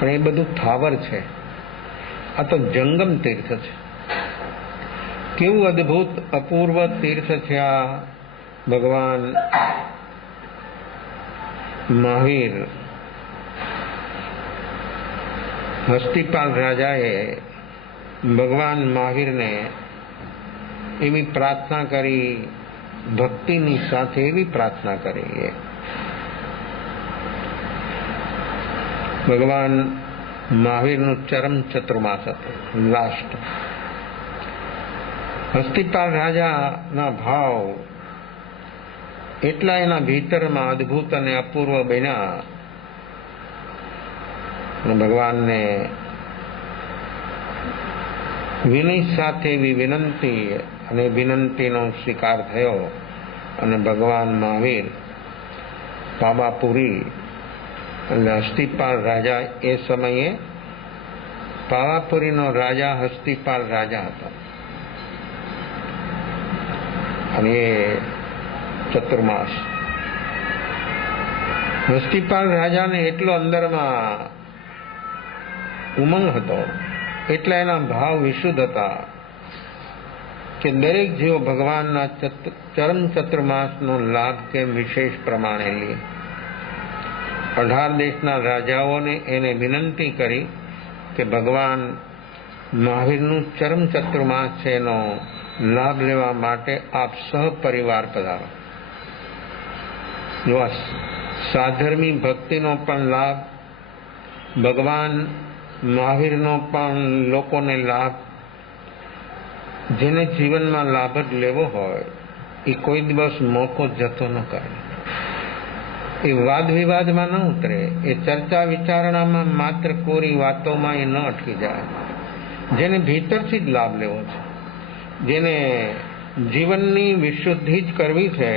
પણ એ બધું થાવર છે, આ તો જંગમ તીર્થ છે. કેવું અદ્ભુત અપૂર્વ તીર્થ છે આ. ભગવાન મહાવીર હસ્તિપાલ રાજાએ ભગવાન મહાવીરને એવી પ્રાર્થના કરી, ભક્તિની સાથે એવી પ્રાર્થના કરી. ભગવાન મહાવીરનું ચરમ ચતુર્માસ હતું, લાસ્ટ. હસ્તિપાલ રાજાના ભાવ એટલા એના ભીતરમાં અદ્ભુત અને અપૂર્વ બન્યા. ભગવાનને વિનય સાથે એવી વિનંતી, અને વિનંતીનો સ્વીકાર થયો, અને ભગવાન મહાવીર પાવાપુરી, એટલે હસ્તિપાલ રાજા એ સમયે પાવાપુરીનો રાજા હસ્તિપાલ રાજા હતો. અને એ ચતુર્માસ હસ્તિપાલ રાજાને એટલો અંદરમાં ઉમંગ હતો, એટલા એના ભાવ વિશુદ્ધ હતા કે દરેક જીવો ભગવાનના ચરમ ચતુર્માસનો લાભ કે વિશેષ પ્રમાણે લે. 18 દેશના રાજાઓને એને વિનંતી કરી કે ભગવાન મહાવીરનું ચરમ ચતુર્માસ છે, એનો લાભ લેવા માટે આપ સહપરિવાર પધારો. સાધર્મી ભક્તિનો પણ લાભ, ભગવાન મહાવીરનો પણ લોકોને લાભ, જેને જીવનમાં લાભ જ લેવો હોય એ કોઈ દિવસ મોકો જતો ન કરે, એ વાદ વિવાદમાં ન ઉતરે, એ ચર્ચા વિચારણામાં માત્ર કોરી વાતોમાં એ ન અટકી જાય. જેને ભીતરથી જ લાભ લેવો છે, જેને જીવનની વિશુદ્ધિ જ કરવી છે,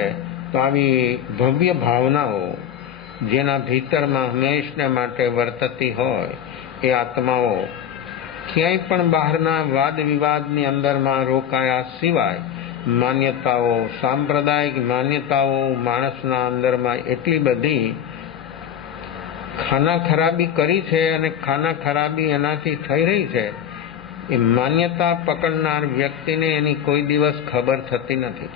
તો આવી ભવ્ય ભાવનાઓ જેના ભીતરમાં હંમેશને માટે વર્તતી હોય, એ આત્માઓ ક્યાંય પણ બહારના વાદ વિવાદની અંદરમાં રોકાયા સિવાય માન્યતાઓ, સાંપ્રદાયિક માન્યતાઓ માણસના અંદરમાં એટલી બધી ખાના ખરાબી કરી છે, અને ખાના ખરાબી એનાથી થઈ રહી છે, એ માન્યતા પકડનાર વ્યક્તિને એની કોઈ દિવસ ખબર થતી નથી.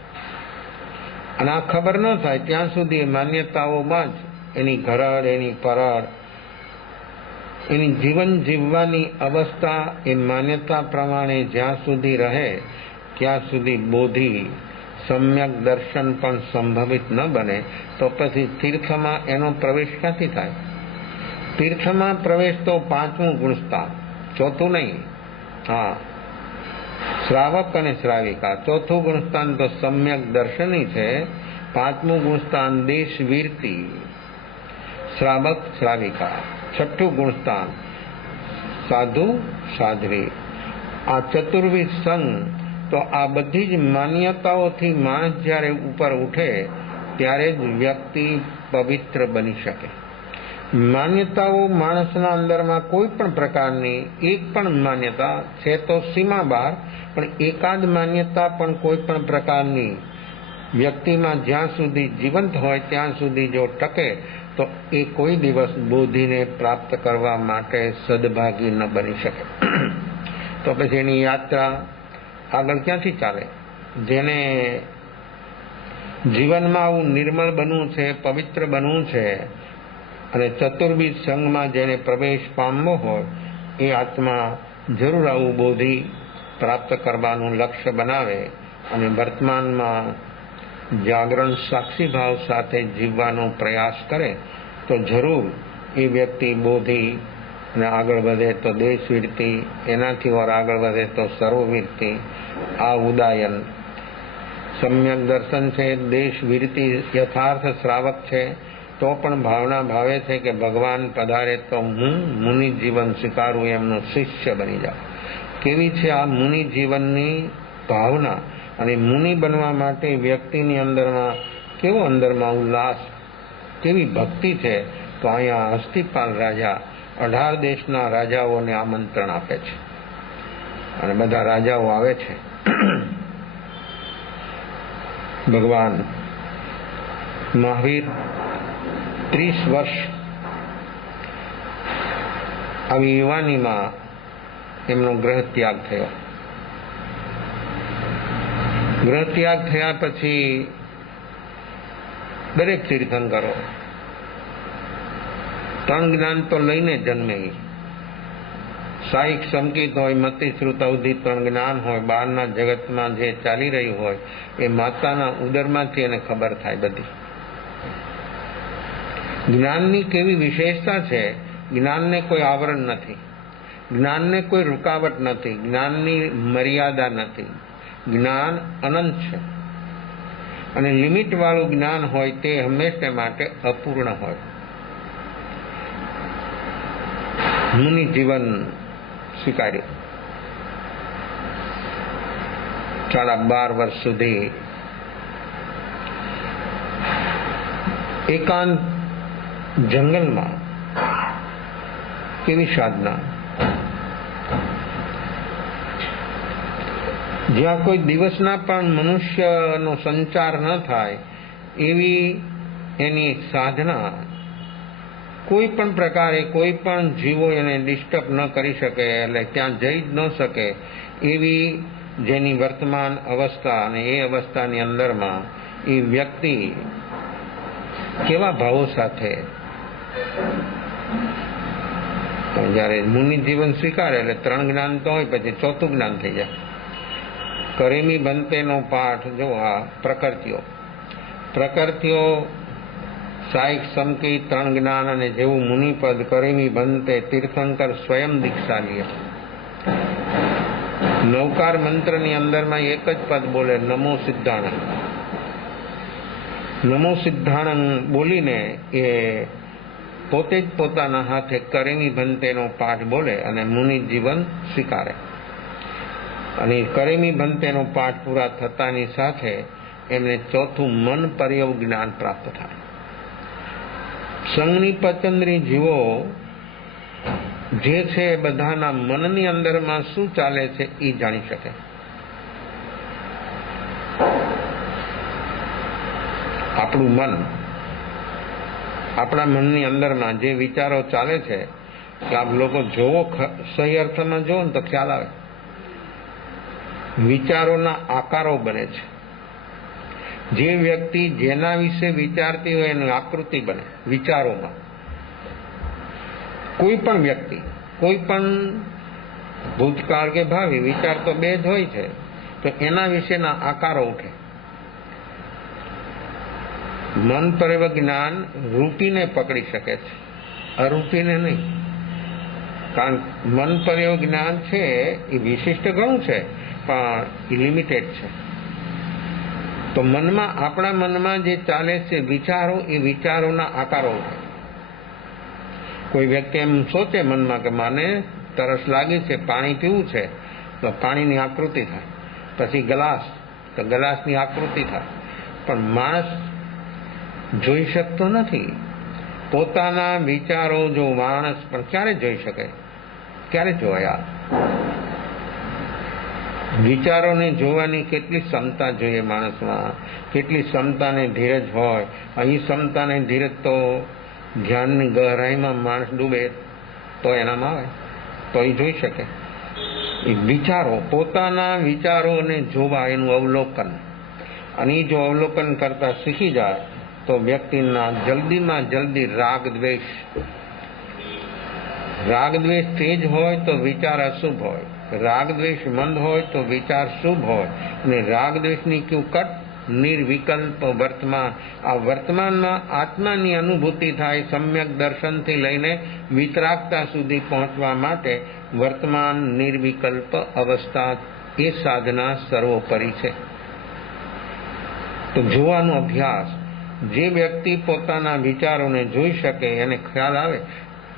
અને આ ખબર ન થાય ત્યાં સુધી એ માન્યતાઓમાં જ એની ઘરડ, એની પરડ, એની જીવન જીવવાની અવસ્થા એ માન્યતા પ્રમાણે જ્યાં સુધી રહે ત્યાં સુધી બોધિ, સમ્યક દર્શન પણ સંભવિત ન બને. તો પછી તીર્થમાં એનો પ્રવેશ ક્યાંથી થાય? તીર્થમાં પ્રવેશ તો 5મું ગુણસ્થાન, 4થું નહીં. હા, શ્રાવક અને શ્રાવિકા. 4થું ગુણસ્થાન તો સમ્યક દર્શની છે. 5મું ગુણસ્થાન દેશ વીરતિ, શ્રાવક શ્રાવિકા. 6ઠું ગુણસ્થાન સાધુ સાધ્વી. આ ચતુર્વિધ સંઘ. તો આ બધી જ માન્યતાઓથી માણસ જ્યારે ઉપર ઉઠે ત્યારે જ વ્યક્તિ પવિત્ર બની શકે. માન્યતાઓ માણસના અંદરમાં કોઈ પણ પ્રકારની એક પણ માન્યતા છે તો સીમા બહાર, પણ એકાદ માન્યતા પણ કોઈ પણ પ્રકારની વ્યક્તિમાં જ્યાં સુધી જીવંત હોય ત્યાં સુધી જો ટકે તો એ કોઈ દિવસ બોધિને પ્રાપ્ત કરવા માટે સદભાગી ન બની શકે. તો પછી એની યાત્રા આગળ ક્યાંથી ચાલે? જેને જીવનમાં આવું નિર્મળ બનવું છે, પવિત્ર બનવું છે, અને ચતુર્વિધ સંઘમાં જેને પ્રવેશ પામવો હોય એ આત્મા જરૂર આવું બોધિ પ્રાપ્ત કરવાનું લક્ષ્ય બનાવે, અને વર્તમાનમાં જાગરણ સાક્ષી ભાવ સાથે જીવવાનો પ્રયાસ કરે તો જરૂર એ વ્યક્તિ બોધિ, અને આગળ વધે તો દેશવીરતિ, એનાથી ઓર આગળ વધે તો સર્વવીરતિ. આ ઉદાયન સમ્યક દર્શન છે, દેશવીરતિ યથાર્થ શ્રાવક છે, તો પણ ભાવના ભાવે છે કે ભગવાન પધારે તો હું મુનિ જીવન સ્વીકારું, એમનો શિષ્ય બની જાઉં. કેવી છે આ મુનિ જીવનની ભાવના, અને મુનિ બનવા માટે વ્યક્તિની અંદરમાં કેવો અંદરમાં ઉલ્લાસ, કેવી ભક્તિ છે. તો અહીંયા હસ્તિપાલ રાજા 18 દેશના રાજાઓને આમંત્રણ આપે છે, અને બધા રાજાઓ આવે છે. ભગવાન મહાવીર 30 વર્ષ આવી યુવાનીમાં એમનો ગ્રહ ત્યાગ થયો. ગ્રહ ત્યાગ થયા પછી દરેક તીર્થંકરો 3 જ્ઞાન તો લઈને જન્મે. સાહિક સંકિત હોય, મતિ શ્રુત અવધિ 3 જ્ઞાન હોય, બહારના જગતમાં જે ચાલી રહ્યું હોય એ માતાના ઉદરમાંથી એને ખબર થાય બધી. જ્ઞાનની કેવી વિશેષતા છે, જ્ઞાનને કોઈ આવરણ નથી, જ્ઞાનને કોઈ રૂકાવટ નથી, જ્ઞાનની મર્યાદા નથી. જ્ઞાન અનંત છે અને લિમિટ વાળું જ્ઞાન હોય તે હંમેશા માટે અપૂર્ણ હોય. મુનિ જીવન સ્વીકાર્યું. 12.5 વર્ષ સુધી એકાંત જંગલમાં કેવી સાધના, જ્યાં કોઈ દિવસના પણ મનુષ્યનો સંચાર ન થાય એવી એની સાધના. કોઈ પણ પ્રકારે કોઈ પણ જીવો એને ડિસ્ટર્બ ન કરી શકે, એટલે ત્યાં જઈ જ ન શકે એવી જેની વર્તમાન અવસ્થા, અને એ અવસ્થાની અંદરમાં એ વ્યક્તિ કેવા ભાવો સાથે જ્યારે મુનિ જીવન સ્વીકારે એટલે 3 જ્ઞાન તો હોય, પછી 4થું જ્ઞાન થઈ જાય. કરીમી બંતેનો પાઠ જો આ પ્રકૃતિઓ સાહિક સંકિત 3 જ્ઞાન અને જેવું મુનિપદ કરીમી બંતે તીર્થંકર સ્વયં દીક્ષા લે. નવકાર મંત્રની અંદરમાં એક જ પદ બોલે, નમો સિદ્ધાણંદ. નમો સિદ્ધાણંદ બોલીને એ પોતે જ પોતાના હાથે કરીમી બંતેનો પાઠ બોલે અને મુનિ જીવન સ્વીકારે. અને કરીમી બંતેનો પાઠ પૂરા થતાની સાથે એમને 4થું મન પર્યવ જ્ઞાન પ્રાપ્ત થાય. સંઘની પચંદ્રી જીવો જે છે બધાના મનની અંદરમાં શું ચાલે છે એ જાણી શકે. આપણું મન, આપણા મનની અંદરમાં જે વિચારો ચાલે છે કે આપ લોકો જોવો, સહી અર્થમાં જોવો ને તો ખ્યાલ આવે. વિચારોના આકારો બને છે. જે વ્યક્તિ જેના વિશે વિચારતી હોય એની આકૃતિ બને વિચારોમાં. કોઈ પણ વ્યક્તિ, કોઈ પણ ભૂતકાળ કે ભાવિ, વિચાર તો 2 જ હોય છે, તો એના વિશેના આકારો ઉઠે. મન પર્યવ જ્ઞાન રૂપીને પકડી શકે છે, અરૂપીને નહીં. કારણ મન પર્યવ જ્ઞાન છે એ વિશિષ્ટ ઘણું છે પણ એ લિમિટેડ છે. તો મનમાં, આપણા મનમાં જે ચાલે છે વિચારો, એ વિચારોના આકારો ઉઠે. કોઈ વ્યક્તિ એમ સોચે મનમાં કે મને તરસ લાગી છે, પાણી પીવું છે, તો પાણીની આકૃતિ થાય. પછી ગ્લાસ, તો ગ્લાસની આકૃતિ થાય. પણ માણસ જોઈ શકતો નથી પોતાના વિચારો. જો માણસ પણ ક્યારે જોઈ શકે, ક્યારે જોયા? વિચારોને જોવાની કેટલી ક્ષમતા જોઈએ માણસમાં, કેટલી ક્ષમતાને ધીરજ હોય. અહીં ક્ષમતાને ધીરજ તો ધ્યાનની ગહરાઈમાં માણસ ડૂબે તો એનામાં આવે, તો એ જોઈ શકે. એ વિચારો, પોતાના વિચારોને જોવા, એનું અવલોકન. અને એ જો અવલોકન કરતા શીખી જાય તો વ્યક્તિના જલ્દીમાં જલ્દી રાગ દ્વેષ તેજ હોય તો વિચાર અશુભ હોય, રાગ દ્વેષ મંદ હોય તો વિચાર શુભ હોય. અને રાગ દ્વેષની કટ નિર્વિકલ્પ વર્તમાન, આ વર્તમાનમાં આત્માની અનુભૂતિ થાય. સમ્યક દર્શનથી લઈને વિતરાગતા સુધી પહોંચવા માટે વર્તમાન નિર્વિકલ્પ અવસ્થા એ સાધના સર્વોપરી છે. તો જોવાનો અભ્યાસ. જે વ્યક્તિ પોતાના વિચારોને જોઈ શકે, એને ખ્યાલ આવે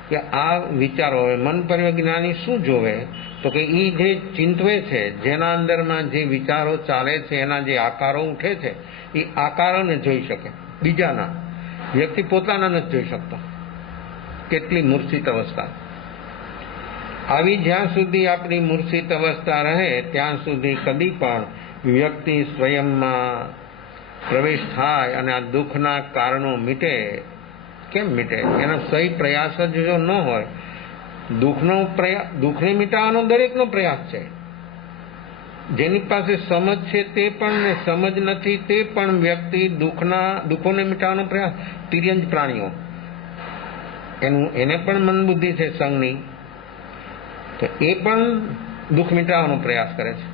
કે આ વિચારો, મન પર્યવ જ્ઞાની શું જોવે? તો કે એ જે ચિંતવે છે, જેના અંદરમાં જે વિચારો ચાલે છે, એના જે આકારો ઉઠે છે, એ આકારોને જોઈ શકે. બીજાના, વ્યક્તિ પોતાના નથી જોઈ શકતો. કેટલી મૂર્છિત અવસ્થા! આવી જ્યાં સુધી આપણી મૂર્છિત અવસ્થા રહે ત્યાં સુધી કદી પણ વ્યક્તિ સ્વયંમાં પ્રવેશ થાય અને આ દુઃખના કારણો મીટે. કેમ મીટે? એનો સહી પ્રયાસ જ જો ન હોય દુઃખને મિટાવવાનો દરેકનો પ્રયાસ છે. જેની પાસે સમજ છે તે પણ ને સમજ નથી તે પણ વ્યક્તિ દુઃખોને મિટાવવાનો પ્રયાસ. તિર્યંજ પ્રાણીઓ, એને પણ મન બુદ્ધિ છે સંઘની, તો એ પણ દુઃખ મિટાવવાનો પ્રયાસ કરે છે.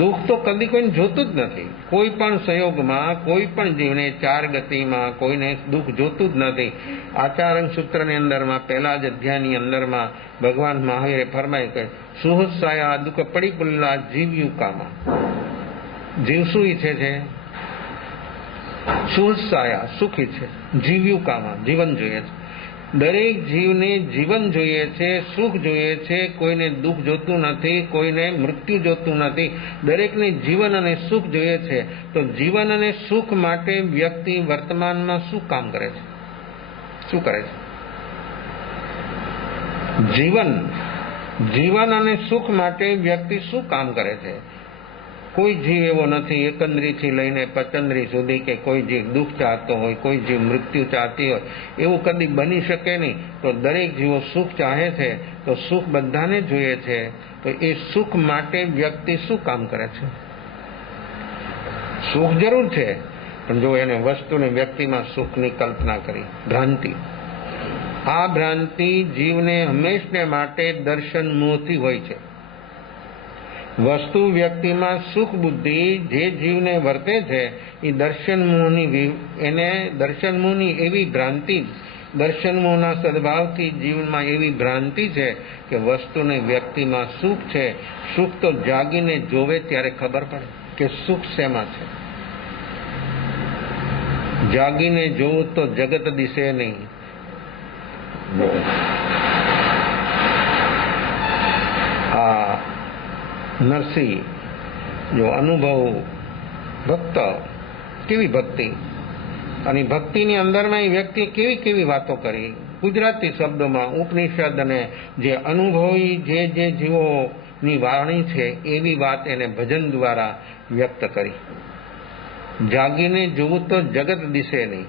દુઃખ તો કદી કોઈને જોતું જ નથી. કોઈ પણ સંયોગમાં કોઈ પણ જીવને ચાર ગતિમાં કોઈને દુઃખ જોતું જ નથી. આચાર્ય સૂત્રની અંદરમાં પહેલા જ અધ્યાયની અંદરમાં ભગવાન મહાવીરે ફરમાય કે સુહસાયા દુઃખ પડી પુલ્લા જીવયુકામાં. જીવ શું ઈચ્છે છે? સુહસાયા સુખ ઈચ્છે, જીવયુકામાં જીવન જોઈએ છે. દરેક જીવને જીવન જોઈએ છે, સુખ જોઈએ છે. કોઈને દુઃખ જોતું નથી, કોઈને મૃત્યુ જોતું નથી. દરેકને જીવન અને સુખ જોઈએ છે. તો જીવન અને સુખ માટે વ્યક્તિ વર્તમાનમાં શું કામ કરે છે? શું કરે છે? જીવન અને સુખ માટે વ્યક્તિ શું કામ કરે છે? કોઈ જીવ એવો નથી એકંદરીથી લઈને પચંદરી સુધી કે કોઈ જીવ દુઃખ ચાહતો હોય, કોઈ જીવ મૃત્યુ ચાહતી હોય, એવું કદી બની શકે નહીં. તો દરેક જીવો સુખ ચાહે છે, તો સુખ બધાને જોઈએ છે. તો એ સુખ માટે વ્યક્તિ શું કામ કરે છે? સુખ જરૂર છે, પણ જો એને વસ્તુને વ્યક્તિમાં સુખની કલ્પના કરી, ભ્રાંતિ. આ ભ્રાંતિ જીવને હંમેશને માટે દર્શન મોહથી હોય છે. વસ્તુ વ્યક્તિમાં સુખ બુદ્ધિ જે જીવને વર્તે છે એ દર્શન મોહની એવી ભ્રાંતિ, દર્શન મોહના સદભાવથી જીવનમાં એવી ભ્રાંતિ છે કે વસ્તુને વ્યક્તિમાં સુખ છે. સુખ તો જાગીને જોવે ત્યારે ખબર પડે કે સુખ શેમાં છે. જાગીને જોવું તો જગત દિશે નહીં. આ નરસિંહ જો અનુભવ ભક્ત, કેવી ભક્તિ, અને ભક્તિની અંદરમાં એ વ્યક્તિ કેવી કેવી વાતો કરી. ગુજરાતી શબ્દોમાં ઉપનિષદ અને જે અનુભવી જે જીવોની વાણી છે એવી વાત એને ભજન દ્વારા વ્યક્ત કરી. જાગીને જોવું તો જગત દિશે નહીં.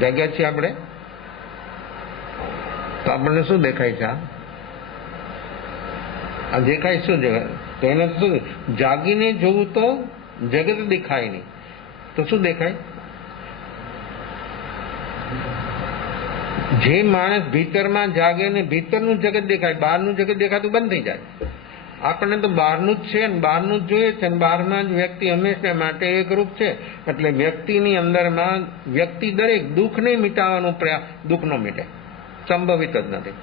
જાગ્યા છીએ આપણે તો આપણને શું દેખાય છે? આ દેખાય શું છે? તો એને શું જાગીને જોવું તો જગત દેખાય નહીં. તો શું દેખાય? જે માણસ ભીતરમાં જાગે ને ભીતરનું જગત દેખાય, બહારનું જગત દેખાતું બંધ થઈ જાય. આપણને તો બહારનું જ છે ને બહારનું જ જોઈએ છે, અને બહારમાં જ વ્યક્તિ હંમેશા માટે એકરૂપ છે. એટલે વ્યક્તિની અંદરમાં વ્યક્તિ દરેક દુઃખને મિટાવવાનો પ્રયાસ, દુઃખ નો મીટે, સંભવિત જ નથી.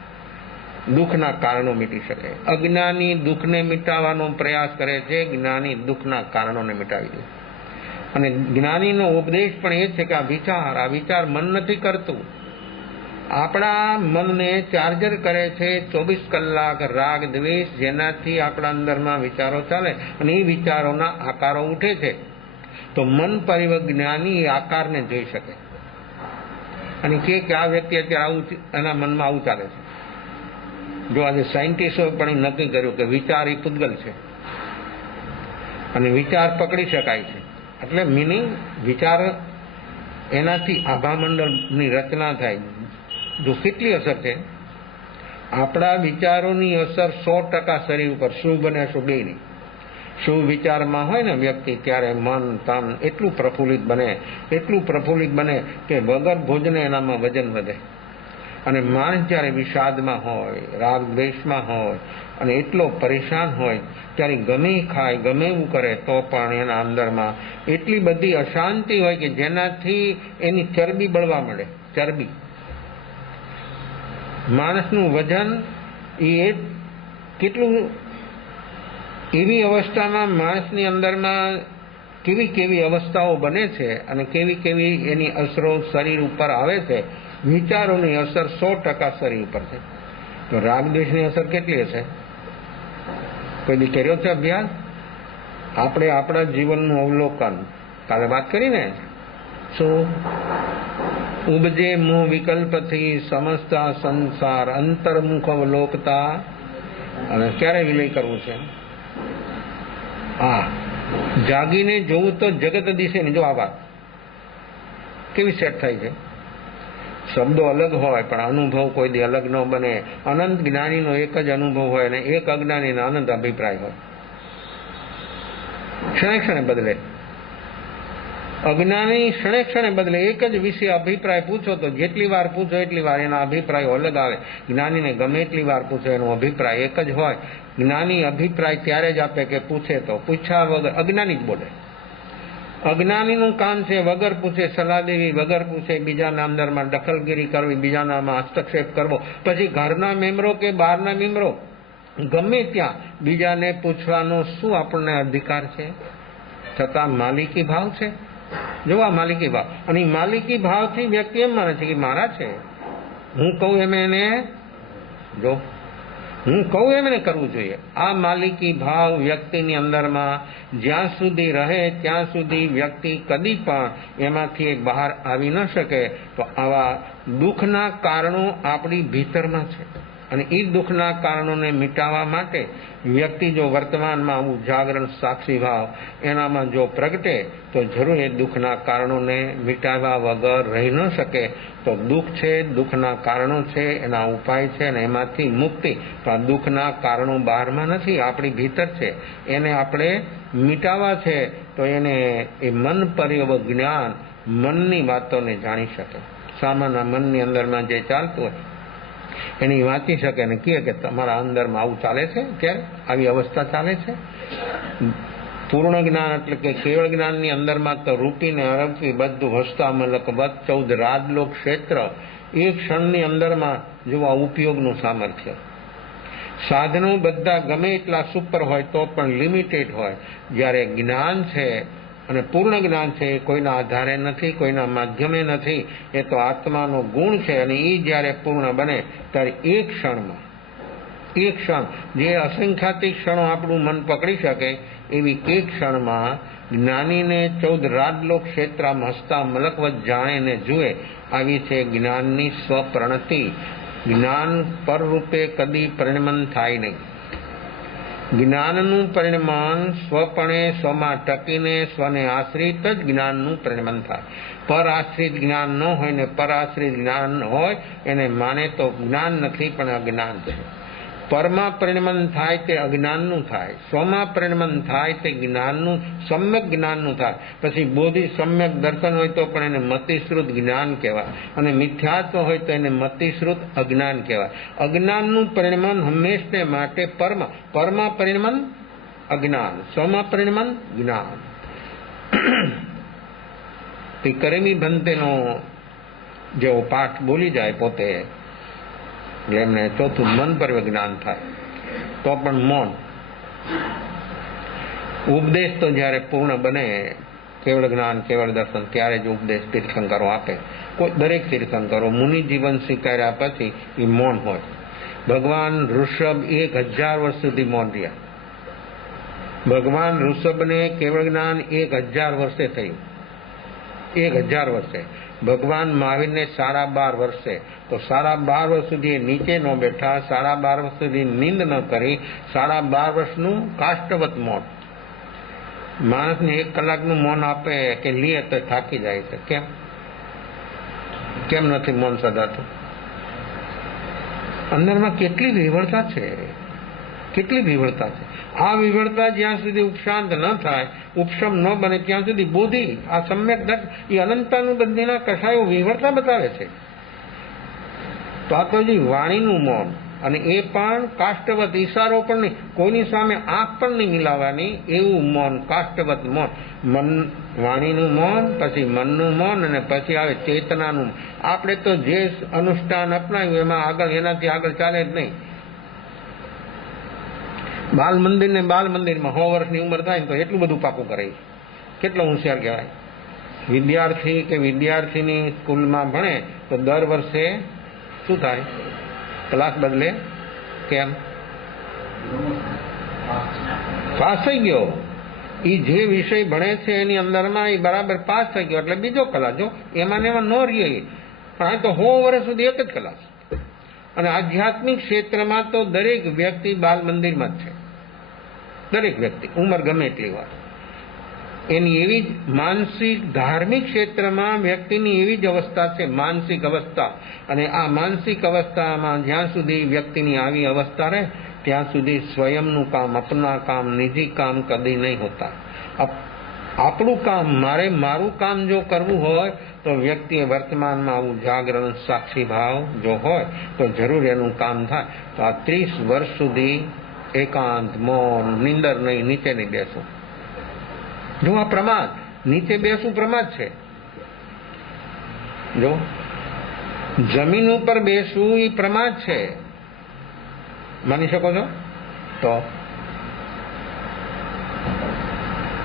દુઃખના કારણો મીટી શકે. અજ્ઞાની દુઃખને મિટાવવાનો પ્રયાસ કરે છે, જ્ઞાની દુઃખના કારણોને મિટાવી દે. અને જ્ઞાનીનો ઉપદેશ પણ એ છે કે આ વિચાર મન નથી કરતું. આપણા મનને ચાર્જર કરે છે 24 કલાક રાગ દ્વેષ, જેનાથી આપણા અંદરમાં વિચારો ચાલે અને એ વિચારોના આકારો ઉઠે છે. તો મન પરિવર્તન જ્ઞાની એ આકારને જોઈ શકે અને કે આ વ્યક્તિ અત્યારે આવું, એના મનમાં આવું ચાલે છે. જો આજે સાયન્ટિસ્ટોએ પણ નક્કી કર્યું કે વિચાર એ પૂતગલ છે અને વિચાર પકડી શકાય છે. એટલે મિનિંગ વિચાર, એનાથી આભામંડળની રચના થાય. જો કેટલી અસર છે આપણા વિચારોની અસર 100% શરીર ઉપર, શુભ અને અશુભ બેયની. શુભ વિચારમાં હોય ને વ્યક્તિ ત્યારે મન તન એટલું પ્રફુલ્લિત બને કે વગર ભોજને એનામાં વજન વધે. અને માણસ જ્યારે વિષાદમાં હોય, રાગ દ્વેષમાં હોય અને એટલો પરેશાન હોય ત્યારે ગમે ખાય ગમે એવું કરે તો પણ એના અંદરમાં એટલી બધી અશાંતિ હોય કે જેનાથી એની ચરબી બળવા મળે. ચરબી, માણસનું વજન એ કેટલું, એવી અવસ્થામાં માણસની અંદરમાં કેવી અવસ્થાઓ બને છે અને કેવી એની અસરો શરીર ઉપર આવે છે. વિચારોની અસર 100% શરીર ઉપર છે. તો રાગદ્વેષની અસર કેટલી હશે? કોઈ દી કર્યો છે અભ્યાસ? આપણે આપણા જીવનનું અવલોકન કાલે વાત કરીને, શું ઉપજે મોહ વિકલ્પથી સમજતા સંસાર અંતર્મુખ અવલોકતા. અને ક્યારે વિલય કરવું છે? હા, જાગીને જોવું તો જગત દિશે ને. જો આ વાત કેવી સેટ થાય છે. શબ્દો અલગ હોય પણ અનુભવ કોઈ દી અલગ ન બને. અનંત જ્ઞાનીનો એક જ અનુભવ હોય અને એક અજ્ઞાનીનો અનંત અભિપ્રાય હોય. ક્ષણે ક્ષણે બદલે. અજ્ઞાની ક્ષણે ક્ષણે બદલે. એક જ વિષય અભિપ્રાય પૂછો તો જેટલી વાર પૂછો એટલી વાર એના અભિપ્રાયો અલગ આવે. જ્ઞાનીને ગમે એટલી વાર પૂછો એનો અભિપ્રાય એક જ હોય. જ્ઞાની અભિપ્રાય ત્યારે જ આપે કે પૂછે તો. પૂછ્યા વગર અજ્ઞાની જ બોલે. અજ્ઞાનીનું કામ છે વગર પૂછે સલાહ દેવી, વગર પૂછે બીજાના અંદરમાં દખલગીરી કરવી, બીજાનામાં હસ્તક્ષેપ કરવો. પછી ઘરના મેમ્બરો કે બહારના મેમ્બરો ગમે ત્યાં બીજાને પૂછવાનો શું આપણને અધિકાર છે? છતાં માલિકી ભાવ છે. જોવા માલિકી ભાવ. અને માલિકી ભાવથી વ્યક્તિ એમ માને છે કે મારા છે, હું કહું એમ એને જો હું કહું એમ એને કરવું જોઈએ. આ માલિકી ભાવ વ્યક્તિની અંદરમાં જ્યાં સુધી રહે ત્યાં સુધી વ્યક્તિ કદી પણ એમાંથી બહાર આવી ન શકે. તો આવા દુઃખના કારણો આપણી ભીતરમાં છે અને એ દુઃખના કારણોને મિટાવવા માટે વ્યક્તિ જો વર્તમાનમાં આવું જાગરણ સાક્ષી ભાવ એનામાં જો પ્રગટે તો જરૂર એ દુઃખના કારણોને મિટાવવા વગર રહી ન શકે. તો દુઃખ છે, દુઃખના કારણો છે, એના ઉપાય છે અને એમાંથી મુક્તિ. તો આ દુઃખના કારણો બહારમાં નથી, આપણી ભીતર છે. એને આપણે મિટાવવા છે તો એને એ મન પર્યવ જ્ઞાન મનની વાતોને જાણી શકે. સામાન્ય મનની અંદરમાં જે ચાલતું હોય એની વાંચી શકે અને કહે કે તમારા અંદરમાં આવું ચાલે છે, ત્યારે આવી અવસ્થા ચાલે છે. પૂર્ણ જ્ઞાન એટલે કે કેવળ જ્ઞાનની અંદરમાં તો રૂપીને અરપી બધું હસ્તા મલક વધ 14 રાજલોક ક્ષેત્ર એક ક્ષણની અંદરમાં જોવા ઉપયોગનું સામર્થ્ય. સાધનો બધા ગમે એટલા સુપર હોય તો પણ લિમિટેડ હોય. જ્યારે જ્ઞાન છે અને પૂર્ણ જ્ઞાન છે એ કોઈના આધારે નથી, કોઈના માધ્યમે નથી. એ તો આત્માનો ગુણ છે અને એ જ્યારે પૂર્ણ બને ત્યારે એક ક્ષણમાં, એક ક્ષણ જે અસંખ્યાતિક ક્ષણો આપણું મન પકડી શકે એવી એક ક્ષણમાં જ્ઞાનીને 14 રાજલોક ક્ષેત્રમાં હસતા મલકવત જાણે ને જુએ. આવી છે જ્ઞાનની સ્વપ્રણતિ. જ્ઞાન પરરૂપે કદી પરિણમન થાય નહીં. જ્ઞાનનું પરિણમન સ્વપણે સ્વમાં ટકીને સ્વને આશ્રિત જ જ્ઞાનનું પરિણમન થાય. પર આશ્રિત જ્ઞાન ન હોય ને પર આશ્રિત જ્ઞાન હોય એને માને તો જ્ઞાન નથી પણ અજ્ઞાન છે. પરમાં પરિણમન થાય તે અજ્ઞાનનું થાય, સ્વમાં પરિણમન થાય તે જ્ઞાનનું સમ્યક જ્ઞાનનું થાય. પછી બોધિ સમ્યક દર્શન હોય તો પણ એને મતિશ્રુત જ્ઞાન કહેવાય અને મિથ્યાત્વ હોય તો એને મતિશ્રુત અજ્ઞાન કહેવાય. અજ્ઞાનનું પરિણમન હંમેશને માટે પરમાં પરિણમન અજ્ઞાન, સ્વમાં પરિણમન જ્ઞાન. તે કરેમી ભંતેનો જેવો પાઠ બોલી જાય પોતે એટલે એમને ચોથું મન પર જ્ઞાન થાય તો પણ મૌન. ઉપદેશ તો જ્યારે પૂર્ણ બને કેવળ જ્ઞાન કેવળ દર્શન ત્યારે જ ઉપદેશ તીર્થંકરો આપે. કોઈ દરેક તીર્થંકરો મુનિ જીવન સ્વીકાર્યા પછી એ મૌન હોય. ભગવાન ઋષભ 1000 વર્ષ સુધી મૌન રહ્યા. ભગવાન ઋષભને કેવળ જ્ઞાન 1000 વર્ષે થયું. 1000 વર્ષે. ભગવાન મહાવીરને 12.5 વર્ષે. તો 12.5 વર્ષ સુધી નીચે ન બેઠા, 12.5 વર્ષ સુધી નીંદ ન કરી, 12.5 વર્ષનું કાષ્ટવત મૌન. માણસને 1 કલાકનું મૌન આપે કે લે તો થાકી જાય છે. કેમ નથી મૌન સદાતું? અંદરમાં કેટલી વિવળતા છે, કેટલી વિવળતા છે. આ વિવળતા જ્યાં સુધી ઉપશાંત ન થાય, ઉપશમ ન બને ત્યાં સુધી બોધિ આ સમ્યક દર્શન એ અનંતાનુબંધીના કષાયો વિવળતા બતાવે છે. તો આ તો જે વાણીનું મૌન અને એ પણ કાષ્ટવત, ઈશારો પણ નહીં, કોઈની સામે આંખ પણ નહીં મિલાવવાની એવું મૌન, કાષ્ટવત મૌન. મન વાણીનું મૌન, પછી મનનું મૌન અને પછી આવે ચેતનાનું. આપણે તો જે અનુષ્ઠાન અપનાવ્યું એમાં આગળ એનાથી આગળ ચાલે જ નહીં. બાલ મંદિર ને બાલ મંદિરમાં 100 વર્ષની ઉંમર થાય તો એટલું બધું પાકું કરે. કેટલો હોશિયાર કહેવાય. વિદ્યાર્થી કે વિદ્યાર્થીની સ્કૂલમાં ભણે તો દર વર્ષે શું થાય? ક્લાસ બદલે. કેમ? પાસ થઈ ગયો. એ જે વિષય ભણે છે એની અંદરમાં એ બરાબર પાસ થઈ ગયો એટલે બીજો ક્લાસ. જો એમાં ન રહીએ પણ આ તો 100 વર્ષ સુધી એક જ ક્લાસ. અને આધ્યાત્મિક ક્ષેત્રમાં તો દરેક વ્યક્તિ બાલ મંદિરમાં જ છે. દરેક વ્યક્તિ ઉંમર ગમે એટલી વાર. એની એવી જ માનસિક ધાર્મિક ક્ષેત્રમાં વ્યક્તિની એવી જ અવસ્થા છે, માનસિક અવસ્થા. અને આ માનસિક અવસ્થામાં જ્યાં સુધી વ્યક્તિની આવી અવસ્થા રહે ત્યાં સુધી સ્વયંનું કામ, અપના કામ, નિજી કામ કદી નહીં હોતા. આપણું કામ, મારું કામ જો કરવું હોય તો વ્યક્તિએ વર્તમાનમાં આવું જાગરણ, સાક્ષી ભાવ જો હોય તો જરૂર એનું કામ થાય. તો આ 30 વર્ષ સુધી એકાંત, મૌન, નિંદર નહીં, નીચે નહીં બેસું. જો આ પ્રમાદ, નીચે બેસવું પ્રમાદ છે. જો જમીન ઉપર બેસવું એ પ્રમાદ છે, માની શકો છો? તો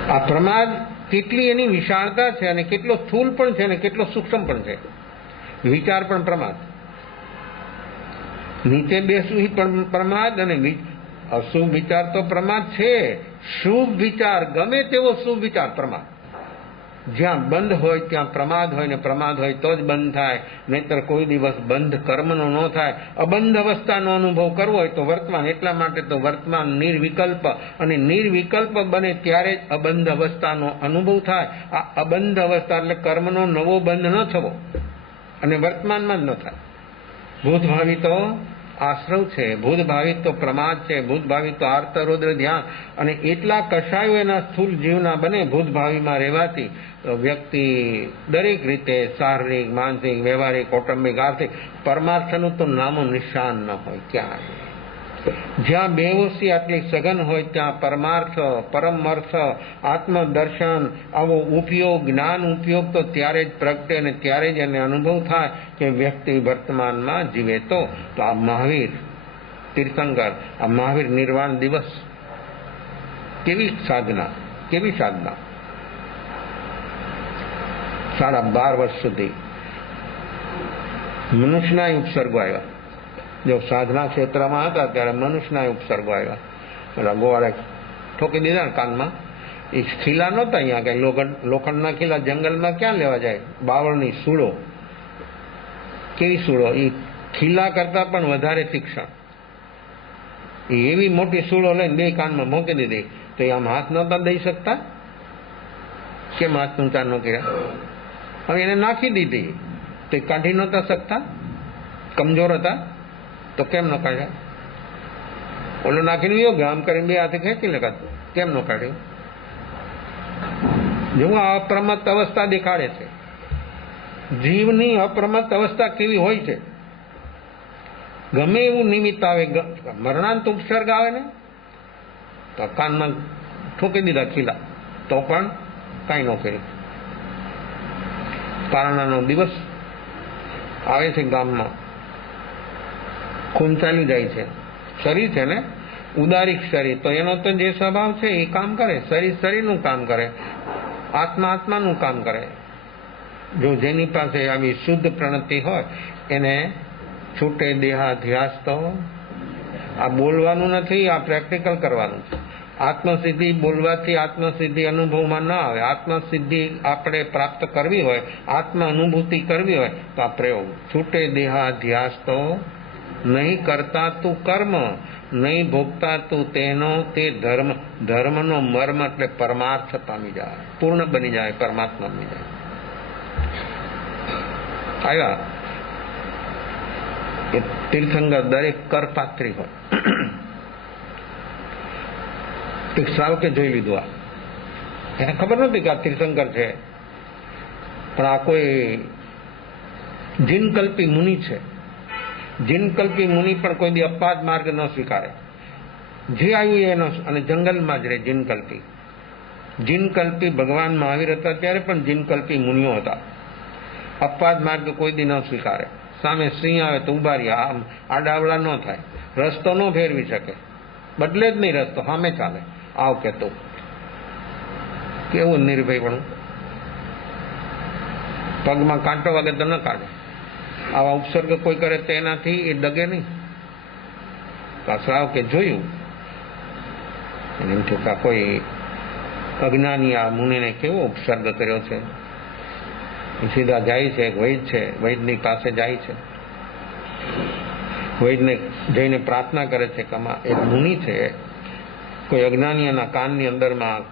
આ પ્રમાદ કેટલી એની વિશાળતા છે અને કેટલો સ્થૂલ પણ છે અને કેટલો સૂક્ષ્મ પણ છે. વિચાર પણ પ્રમાદ, નીચે બેસવું એ પણ પ્રમાદ, અને અશુભ વિચાર તો પ્રમાદ છે. શુભ વિચાર, ગમે તેવો શુભ વિચાર પ્રમાદ. જ્યાં બંધ હોય ત્યાં પ્રમાદ હોય, ને પ્રમાદ હોય તો જ બંધ થાય, નહીતર કોઈ દિવસ બંધ કર્મનો ન થાય. અબંધ અવસ્થાનો અનુભવ કરવો હોય તો વર્તમાન. એટલા માટે તો વર્તમાન નિર્વિકલ્પ, અને નિર્વિકલ્પ બને ત્યારે જ અબંધ અવસ્થાનો અનુભવ થાય. આ અબંધ અવસ્થા એટલે કર્મનો નવો બંધ ન થવો, અને વર્તમાનમાં જ ન થાય. ભૂતભાવી તો આશ્રવ છે, ભૂતભાવી તો પ્રમાદ છે, ભૂતભાવી તો આર્તરોદ્ર ધ્યાન. અને એટલા કષાયો એના સ્થૂલ જીવના બને ભૂતભાવીમાં રહેવાથી. તો વ્યક્તિ દરેક રીતે શારીરિક, માનસિક, વ્યવહારિક, કૌટુંબિક, આર્થિક પરમાર્થનું તો નામો નિશાન ન હોય ક્યાંય. જ્યાં બેહોશી આટલી સઘન હોય ત્યાં પરમાર્થ, પરમ અર્થ, આત્મદર્શન, આવો ઉપયોગ, જ્ઞાન ઉપયોગ તો ત્યારે જ પ્રગટે અને ત્યારે જ એને અનુભવ થાય કે વ્યક્તિ વર્તમાનમાં જીવે. તો આ મહાવીર તીર્થંકર, આ મહાવીર નિર્વાણ દિવસ કેવી સાધના, કેવી સાધના! 12.5 વર્ષ સુધી મનુષ્યના ઉપસર્ગો આવ્યા. જો સાધના ક્ષેત્રમાં હતા ત્યારે મનુષ્યના ઉપસર્ગો આવ્યા. પેલા ગોવાળે ઠોકી દીધા ને કાનમાં. એ ખીલા નહોતા અહીંયા, કઈ લોખંડના ખીલા જંગલમાં ક્યાં લેવા જાય? બાવળની સૂળો, કેવી સૂળો! એ ખીલા કરતા પણ વધારે તીક્ષ્ણ. એવી મોટી સૂળો લઈને 2 કાનમાં મૂકી દીધી. તો એ આમ હાથ નહોતા દઈ શકતા? કેમ હાથ ઊંચા ન કર્યા? હવે એને નાખી દીધી તો કાઢી નહોતા શકતા, કમજોર હતા. તો કેમ ન કાઢ્યા? ઓલો નાખીને યોગ્ય આમ કરીને 2 હાથે ખેંચી લેખાતું, કેમ ન કાઢ્યું? જો આ અપ્રમત્ત અવસ્થા દેખાડે છે. જીવની અપ્રમત્ત અવસ્થા કેવી હોય છે. ગમે એવું નિમિત્ત આવે, મરણાંત ઉપસર્ગ આવે ને તો કાનમાં ઠોકી દીધા ખીલા, તો પણ કાંઈ ન કર્યું. પારણાનો દિવસ આવે છે, ગામમાં ખૂન ચાલી જાય છે. શરીર છે ને, ઉદારીક શરીર, તો એનો તો જે સ્વભાવ છે એ કામ કરે. શરીર શરીરનું કામ કરે, આત્મા આત્માનું કામ કરે. જો જેની પાસે આવી શુદ્ધ પ્રણતિ હોય એને છૂટે દેહાધ્યાસ. તો આ બોલવાનું નથી, આ પ્રેક્ટિકલ કરવાનું છે. આત્મસિદ્ધિ બોલવાથી આત્મસિદ્ધિ અનુભવમાં ના આવે. આત્મસિદ્ધિ આપણે પ્રાપ્ત કરવી હોય, આત્મ અનુભૂતિ કરવી હોય તો આ પ્રયોગ. છૂટે દેહાધ્યાસ તો નહીં કરતા તું કર્મ, નહીં ભોગતા તું તેનો તે ધર્મ. ધર્મનો મર્મ એટલે પરમાર્થ પામી જાય, પૂર્ણ બની જાય, પરમાત્મા બની જાય. આવ્યા એ તીર્થંકર દરેક કરપાત્રી હોય. એક શ્રાવકે જોઈ લીધું. એને ખબર નહોતી કે આ તીર્થંકર છે, પણ આ કોઈ જીનકલ્પી મુનિ છે. જીનકલ્પી મુનિ પણ કોઈ દી અપવાદ માર્ગ ન સ્વીકારે. જે આવ્યું એનો, અને જંગલમાં જ રહે જીનકલ્પી. જીનકલ્પી ભગવાન મહાવીર હતા ત્યારે પણ જીનકલ્પી મુનિઓ હતા. અપવાદ માર્ગ કોઈ દી ન સ્વીકારે. સામે સિંહ આવે તો ઉભા રહ્યા, આમ આડાવડા ન થાય, રસ્તો ન ફેરવી શકે, બદલે જ નહીં રસ્તો, સામે ચાલે. આવ કેતો કેવું નિર્ભયપણું! પગમાં કાંટો વાગે તો ન કાઢે. આવા ઉપસર્ગ કોઈ કરે તો એનાથી એ ડગે નહીં. શ્રાવકે જોયું, એમ થયું કોઈ અજ્ઞાની આ મુનિને કેવો ઉપસર્ગ કર્યો છે. સીધા જાય છે, વૈદ છે, વૈદની પાસે જાય છે. વૈદને જઈને પ્રાર્થના કરે છે કે એક મુનિ છે, કોઈ અજ્ઞાનીના કાનની અંદરમાં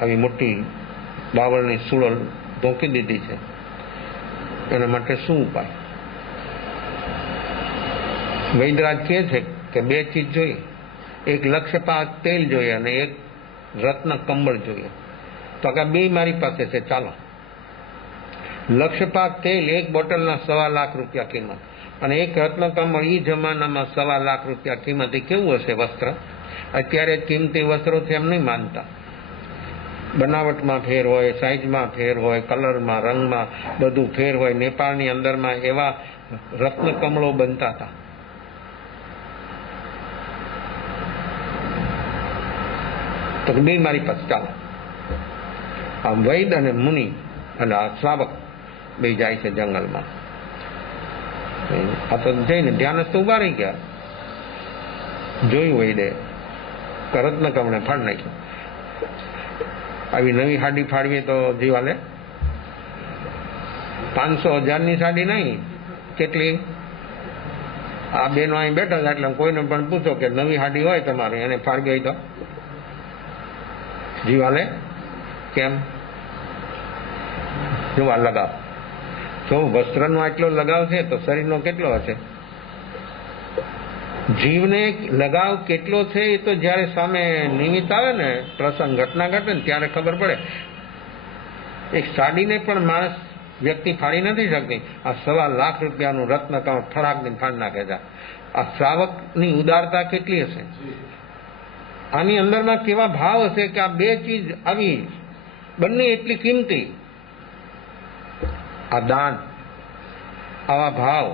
આવી મોટી બાવળની સુળલ મૂકી દીધી છે, એના માટે શું ઉપાય? વૈદરાજ કહે છે કે 2 ચીજ જોઈએ, એક લક્ષપાત તેલ જોઈએ અને એક રત્ન કંબળ જોઈએ. તો આ 2 મારી પાસે છે, ચાલો. લક્ષપાત તેલ 1 બોટલના 1.25 લાખ રૂપિયા કિંમત, અને એક રત્ન કંબળ એ જમાનામાં 1.25 લાખ રૂપિયા કિંમત. કેવું હશે વસ્ત્ર? અત્યારે કિંમતી વસ્ત્રો છે એમ નહીં માનતા. બનાવટમાં ફેર હોય, સાઈઝમાં ફેર હોય, કલરમાં, રંગમાં બધું ફેર હોય. નેપાળની અંદરમાં એવા રત્ન કમળો બનતા હતા. તો 2 મારી પાસે, ચાલો. આ વૈદ અને મુનિ અને આ શ્રાવક 2 જાય છે જંગલમાં. આ તો જઈને ધ્યાનસ્થ ઉભા રહી ગયા. જોયું વૈદે રત્ન કમળે ફાડી નાખ્યું. આવી નવી સાડી ફાડવી તો જીવાલે 500,000ની સાડી નહીં, કેટલી? આ બેનો અહીં બેઠા હતા એટલે કોઈને પણ પૂછો કે નવી સાડી હોય તમારે, એને ફાડવી હોય તો જીવાલે કેમ? જોવા લગાવ. જો વસ્ત્રનો આટલો લગાવ છે તો શરીરનો કેટલો હશે? જીવને લગાવ કેટલો છે એ તો જયારે સામે નિમિત્ત આવે ને, પ્રસંગ ઘટના ઘટે ને ત્યારે ખબર પડે. એક સાડીને પણ માણસ વ્યક્તિ ફાડી નથી શકતી. આ 1.25 લાખ રૂપિયાનું રત્ન કમળ ફળાકની ફાડી નાખે છે. આ શ્રાવકની ઉદારતા કેટલી હશે? આની અંદરમાં કેવા ભાવ હશે કે આ 2 ચીજ આવી બંને એટલી કિંમતી. આ દાન, આવા ભાવ,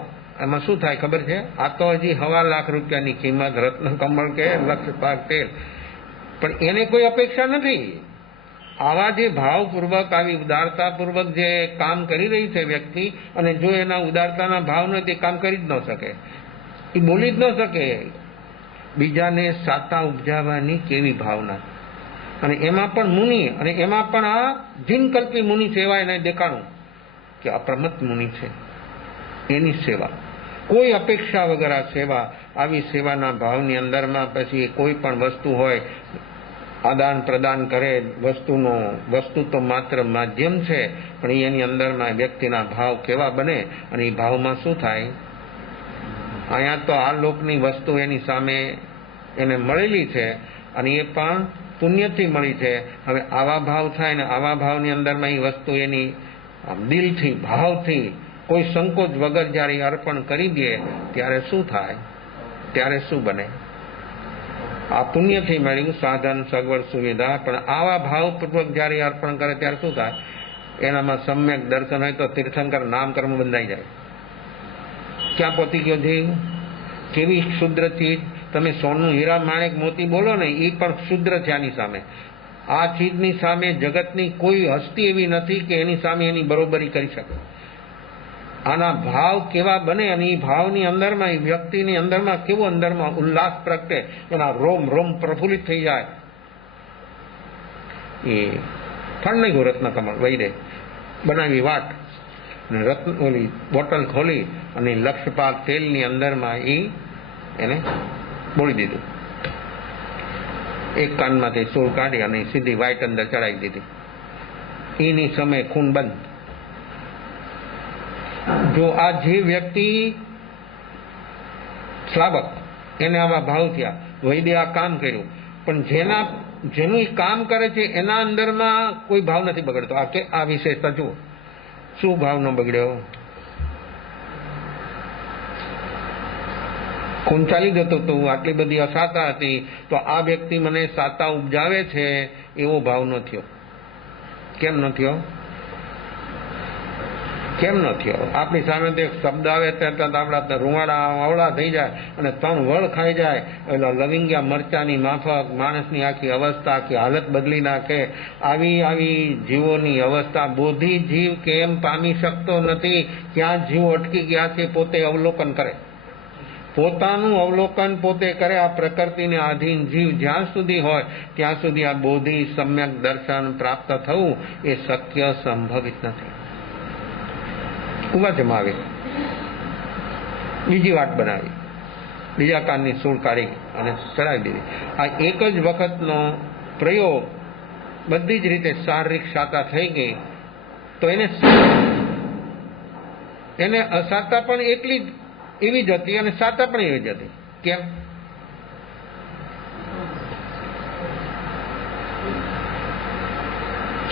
એમાં શું થાય ખબર છે? આ તો હજી 1.25 લાખ રૂપિયાની કિંમત રત્ન કમળ કે લક્ષપાત તેલ, પણ એને કોઈ અપેક્ષા નથી. આવા જે ભાવપૂર્વક, આવી ઉદારતાપૂર્વક જે કામ કરી રહી છે વ્યક્તિ, અને જો એના ઉદારતાના ભાવ નથી, તે કામ કરી જ ન શકે, એ બોલી જ ન શકે. બીજાને સાતા ઉપજાવવાની કેવી ભાવના! અને એમાં પણ મુનિ, અને એમાં પણ આ જીનકલ્પી મુનિ સેવા એને દેખાડું કે અપ્રમત્ત મુનિ છે, એની સેવા, કોઈ અપેક્ષા વગર આ સેવા. આવી સેવાના ભાવની અંદરમાં પછી કોઈ પણ વસ્તુ હોય, આદાન પ્રદાન કરે. વસ્તુ તો માત્ર માધ્યમ છે, પણ એની અંદરમાં વ્યક્તિના ભાવ કેવા બને, અને એ ભાવમાં શું થાય? અહીંયા તો આ લોકની વસ્તુ એની સામે એને મળેલી છે, અને એ પણ પુણ્યથી મળી છે. હવે આવા ભાવ થાય ને આવા ભાવની અંદરમાં એ વસ્તુ એની દિલથી, ભાવથી, કોઈ સંકોચ વગર જયારે અર્પણ કરી દે, ત્યારે શું થાય? ત્યારે શું બને? આ પુણ્યથી મળ્યું સાધન, સગવડ, સુવિધા, પણ આવા ભાવપૂર્વક જયારે અર્પણ કરે ત્યારે શું થાય? એનામાં સમ્યક દર્શન હોય તો તીર્થંકર નામ કર્મ બંધાઈ જાય. ક્યાં પહોંચી ગયો જીવ? કેવી ક્ષુદ્ર ચીજ! તમે સોનું, હીરા, માણેક, મોતી બોલો ને, એ પણ ક્ષુદ્ર છે આની સામે. આ ચીજની સામે જગતની કોઈ હસ્તી એવી નથી કે એની સામે એની બરોબરી કરી શકે. આના ભાવ કેવા બને, અને એ ભાવની અંદરમાં, એ વ્યક્તિની અંદરમાં કેવો અંદરમાં ઉલ્લાસ પ્રગટે, એના રોમ રોમ પ્રફુલ્લિત થઈ જાય. એ ફળ નહીં ગો રત્ન કમળ વૈદે બનાવી વાટ, અને રત્ન ઓલી બોટલ ખોલી અને લક્ષપાત તેલની અંદરમાં એને બોળી દીધું. એક કાનમાંથી સૂળ કાઢી અને સીધી વાઈટ અંદર ચડાવી દીધી. એની સમય ખૂન બંધ. જો આ જે વ્યક્તિ શ્રાવક, એને આવા ભાવ થયા, વૈદે આ કામ કર્યું, પણ જેનું કામ કરે છે એના અંદરમાં કોઈ ભાવ નથી બગડતો. આ વિશેષતા જુઓ, શું ભાવ ન બગડ્યો? ખૂન ચાલી જતો તો આટલી બધી અસાતા હતી, તો આ વ્યક્તિ મને સાતા ઉપજાવે છે એવો ભાવ ન થયો. કેમ ન થયો? કેમ ન થયો? આપણી સામે તો એક શબ્દ આવે ત્યાં આપણા રૂવાડા અવળા થઈ જાય અને 3 વળ ખાઈ જાય. એટલે લવિંગિયા મરચાની માફક માણસની આખી અવસ્થા, આખી હાલત બદલી નાખે. આવી જીવોની અવસ્થા બોધી જીવ કેમ પામી શકતો નથી? ક્યાં જીવ અટકી ગયા છે? પોતે અવલોકન કરે, પોતાનું અવલોકન પોતે કરે. આ પ્રકૃતિને આધીન જીવ જ્યાં સુધી હોય ત્યાં સુધી આ બોધી સમ્યક દર્શન પ્રાપ્ત થવું એ શક્ય, સંભવિત નથી. ઉભા જમાવી, બીજી વાટ બનાવી, બીજા કાનની સૂળ કાઢી અને ચડાવી દીધી. આ એક જ વખતનો પ્રયોગ બધી જ રીતે શારીરિક સાતા થઈ ગઈ, તો એને અસાતા પણ એટલી એવી જ હતી અને સાતા પણ એવી જ હતી. કેમ?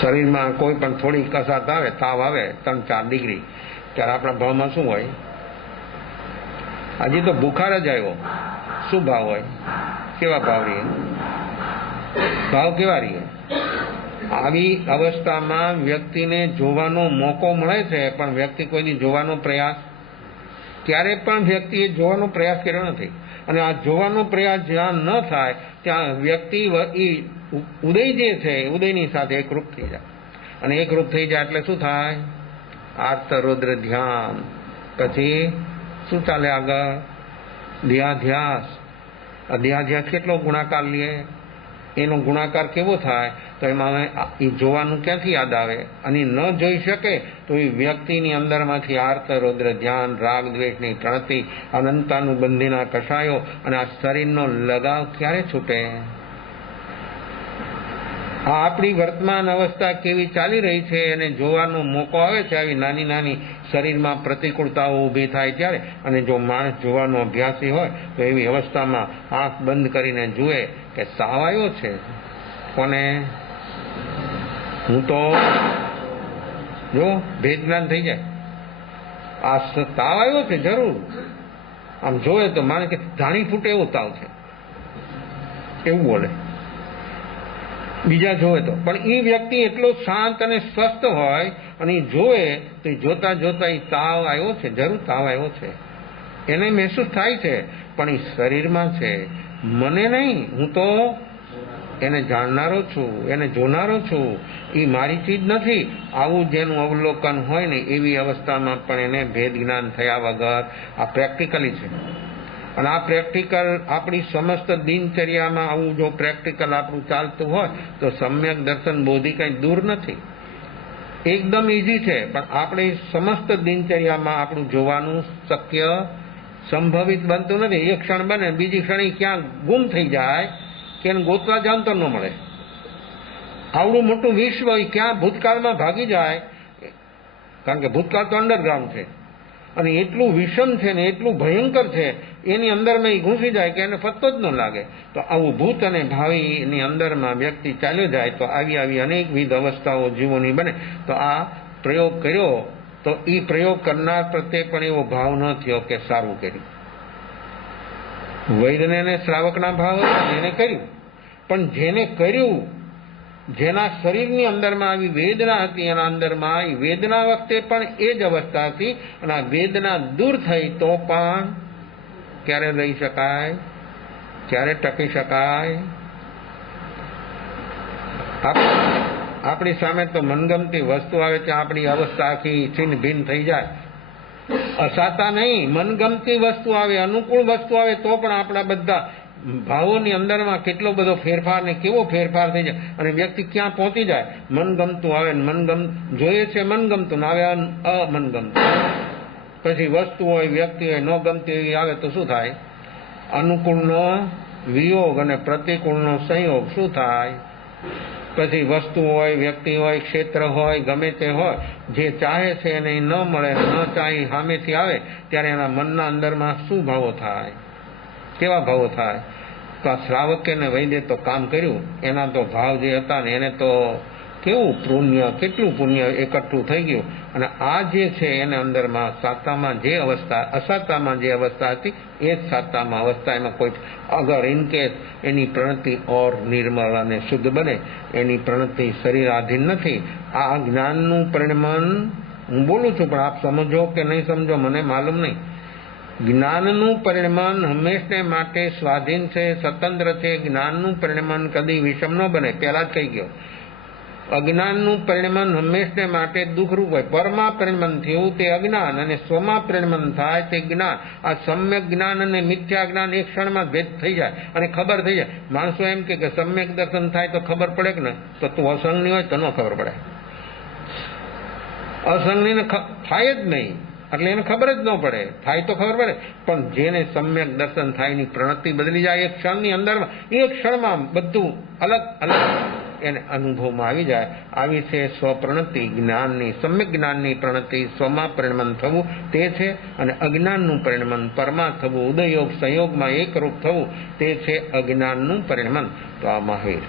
શરીરમાં કોઈ પણ થોડી કસાત આવે, તાવ આવે 3-4 ડિગ્રી, ત્યારે આપણા ભાવમાં શું હોય? હજી તો બુખાર જ આવ્યો, શું ભાવ હોય? કેવા ભાવ રહીએ? ભાવ કેવા રહીએ? આવી અવસ્થામાં વ્યક્તિને જોવાનો મોકો મળે છે, પણ વ્યક્તિ કોઈની જોવાનો પ્રયાસ ક્યારે પણ વ્યક્તિએ જોવાનો પ્રયાસ કર્યો નથી. અને આ જોવાનો પ્રયાસ જ્યાં ન થાય ત્યાં વ્યક્તિ ઉદય જે છે ઉદયની સાથે એકરૂપ થઈ જાય. અને એકરૂપ થઈ જાય એટલે શું થાય? આર્ત રૌદ્ર ધ્યાન. પછી શું ચાલે આગળ? ધ્યાધ્યાસ. અધ્યાધ્યાસ કેટલો ગુણાકાર લે? એનો ગુણાકાર કેવો થાય? તો એમાં એ જોવાનું ક્યાંથી યાદ આવે? અને ન જોઈ શકે તો એ વ્યક્તિની અંદરમાંથી આર્ત રૌદ્ર ધ્યાન, રાગ દ્વેષની પ્રણતિ, અનંતાનુબંધીના કષાયો અને આ શરીરનો લગાવ ક્યારે છૂટે? આ આપણી વર્તમાન અવસ્થા કેવી ચાલી રહી છે એને જોવાનો મોકો આવે છે. આવી નાની નાની શરીરમાં પ્રતિકૂળતાઓ ઊભી થાય ત્યારે, અને જો માણસ જોવાનો અભ્યાસી હોય તો એવી અવસ્થામાં આંખ બંધ કરીને જુએ કે તાવ આવ્યો છે. કોને? હું તો જો ભેદ જ્ઞાન થઈ જાય. આ તાવ આવ્યો છે જરૂર, આમ જોયે તો માને કે ધાણી ફૂટે એવો તાવ છે, એવું બોલે. બીજા જોવે તો પણ એ વ્યક્તિ એટલો શાંત અને સ્વસ્થ હોય અને એ જોવે તો જોતા જોતા એ તાવ આવ્યો છે, જરૂર તાવ આવ્યો છે, એને મહેસૂસ થાય છે, પણ એ શરીરમાં છે, મને નહીં. હું તો એને જાણનારો છું, એને જોનારો છું, એ મારી ચીજ નથી. આવું જેનું અવલોકન હોય ને એવી અવસ્થામાં પણ એને ભેદ જ્ઞાન થયા વગર આ પ્રેક્ટિકલી છે. અને આ પ્રેક્ટિકલ આપણી સમસ્ત દિનચર્યામાં આવું જો પ્રેક્ટિકલ આપણું ચાલતું હોય તો સમ્યક દર્શન બોધિ કંઈ દૂર નથી, એકદમ ઈઝી છે. પણ આપણે સમસ્ત દિનચર્યામાં આપણું જોવાનું શક્ય સંભવિત બનતું નથી. એક ક્ષણ બને, બીજી ક્ષણે ક્યાં ગુમ થઈ જાય કે એને ગોતવા જાણ તો ન મળે. આવડું મોટું વિશ્વ ક્યાં ભૂતકાળમાં ભાગી જાય, કારણ કે ભૂતકાળ તો અંડરગ્રાઉન્ડ છે અને એટલું વિષમ છે ને એટલું ભયંકર છે, એની અંદરમાં એ ઘૂસી જાય કે એને પત્તો જ ન લાગે. તો આવું ભૂત અને ભાવિની અંદરમાં વ્યક્તિ ચાલ્યો જાય તો આવી અનેકવિધ અવસ્થાઓ જીવોની બને. તો આ પ્રયોગ કર્યો તો એ પ્રયોગ કરનાર પ્રત્યે પણ એવો ભાવ ન થયો કે સારું કર્યું. વૈદ્યને અને શ્રાવકના ભાવ હતા, એને કર્યું. પણ જેને કર્યું, જેના શરીરની અંદરમાં આવી વેદના હતી, એના અંદરમાં એ વેદના વખતે પણ એ જ અવસ્થા હતી. અને આ વેદના દૂર થઈ તો પણ ક્યારે રહી શકાય? ક્યારે ટકી શકાય? આપણી સામે તો મનગમતી વસ્તુ આવે ત્યાં આપણી અવસ્થા આખી છિન્ન ભિન્ન થઈ જાય. અસાતા નહીં, મનગમતી વસ્તુ આવે, અનુકૂળ વસ્તુ આવે તો પણ આપણા બધા ભાવોની અંદરમાં કેટલો બધો ફેરફાર ને કેવો ફેરફાર થઈ જાય. અને વ્યક્તિ ક્યાં પહોંચી જાય? મનગમતું આવે, જોઈએ છે મનગમતું, આવે અમનગમતું. પછી વસ્તુ હોય, વ્યક્તિ હોય, ન ગમતી એવી આવે તો શું થાય? અનુકૂળનો વિયોગ અને પ્રતિકૂળનો સંયોગ. શું થાય? પછી વસ્તુ હોય, વ્યક્તિ હોય, ક્ષેત્ર હોય, ગમે તે હોય, જે ચાહે છે એને ન મળે, ન ચાહી સામેથી આવે ત્યારે એના મનના અંદરમાં શું ભાવો થાય? કેવા ભાવો થાય? તો આ શ્રાવકે ને વૈદ્ય તો કામ કર્યું, એના તો ભાવ જે હતા ને એને તો કેવું પુણ્ય, કેટલું પુણ્ય એકઠું થઈ ગયું. અને આ જે છે એને અંદરમાં સાતામાં જે અવસ્થા, અસાતામાં જે અવસ્થા હતી એ જ સાતામાં અવસ્થા. એમાં કોઈ અગર ઇનકેસ એની પ્રણતિ ઓર નિર્મળ અને શુદ્ધ બને, એની પ્રણતિ શરીરાધીન નથી. આ જ્ઞાનનું પરિણમન હું બોલું છું, પણ આપ સમજો કે નહીં સમજો મને માલુમ નહીં. જ્ઞાનનું પરિણમન હંમેશને માટે સ્વાધીન છે, સ્વતંત્ર છે. જ્ઞાનનું પરિણમન કદી વિષમ ન બને, પહેલા જ કહી ગયો. અજ્ઞાનનું પરિણમન હંમેશને માટે દુઃખરૂપ હોય. પરમાં પરિણમન થયું તે અજ્ઞાન અને સ્વમાં પરિણમન થાય તે જ્ઞાન. આ સમ્યક જ્ઞાન અને મિથ્યા જ્ઞાન એક ક્ષણમાં ભેદ થઈ જાય અને ખબર થઈ જાય. માણસો એમ કે સમ્યક દર્શન થાય તો ખબર પડે કે ને, તો તું અસંગની હોય તો ન ખબર પડે. અસંગની થાય જ નહીં એટલે એને ખબર જ ન પડે. થાય તો ખબર પડે, પણ જેને સમ્યક દર્શન થાય એની પ્રણતિ બદલી જાય એક ક્ષણની અંદરમાં. એક ક્ષણમાં બધું અલગ અલગ એને અનુભવમાં આવી જાય. આવી છે સ્વપ્રણતિ જ્ઞાનની, સમ્યક જ્ઞાનની પ્રણતિ સ્વમાં પરિણમન થવું તે છે, અને અજ્ઞાનનું પરિણમન પરમાં થવું, ઉદયયોગ સંયોગમાં એકરૂપ થવું તે છે અજ્ઞાનનું પરિણમન. તો આ મહાવીર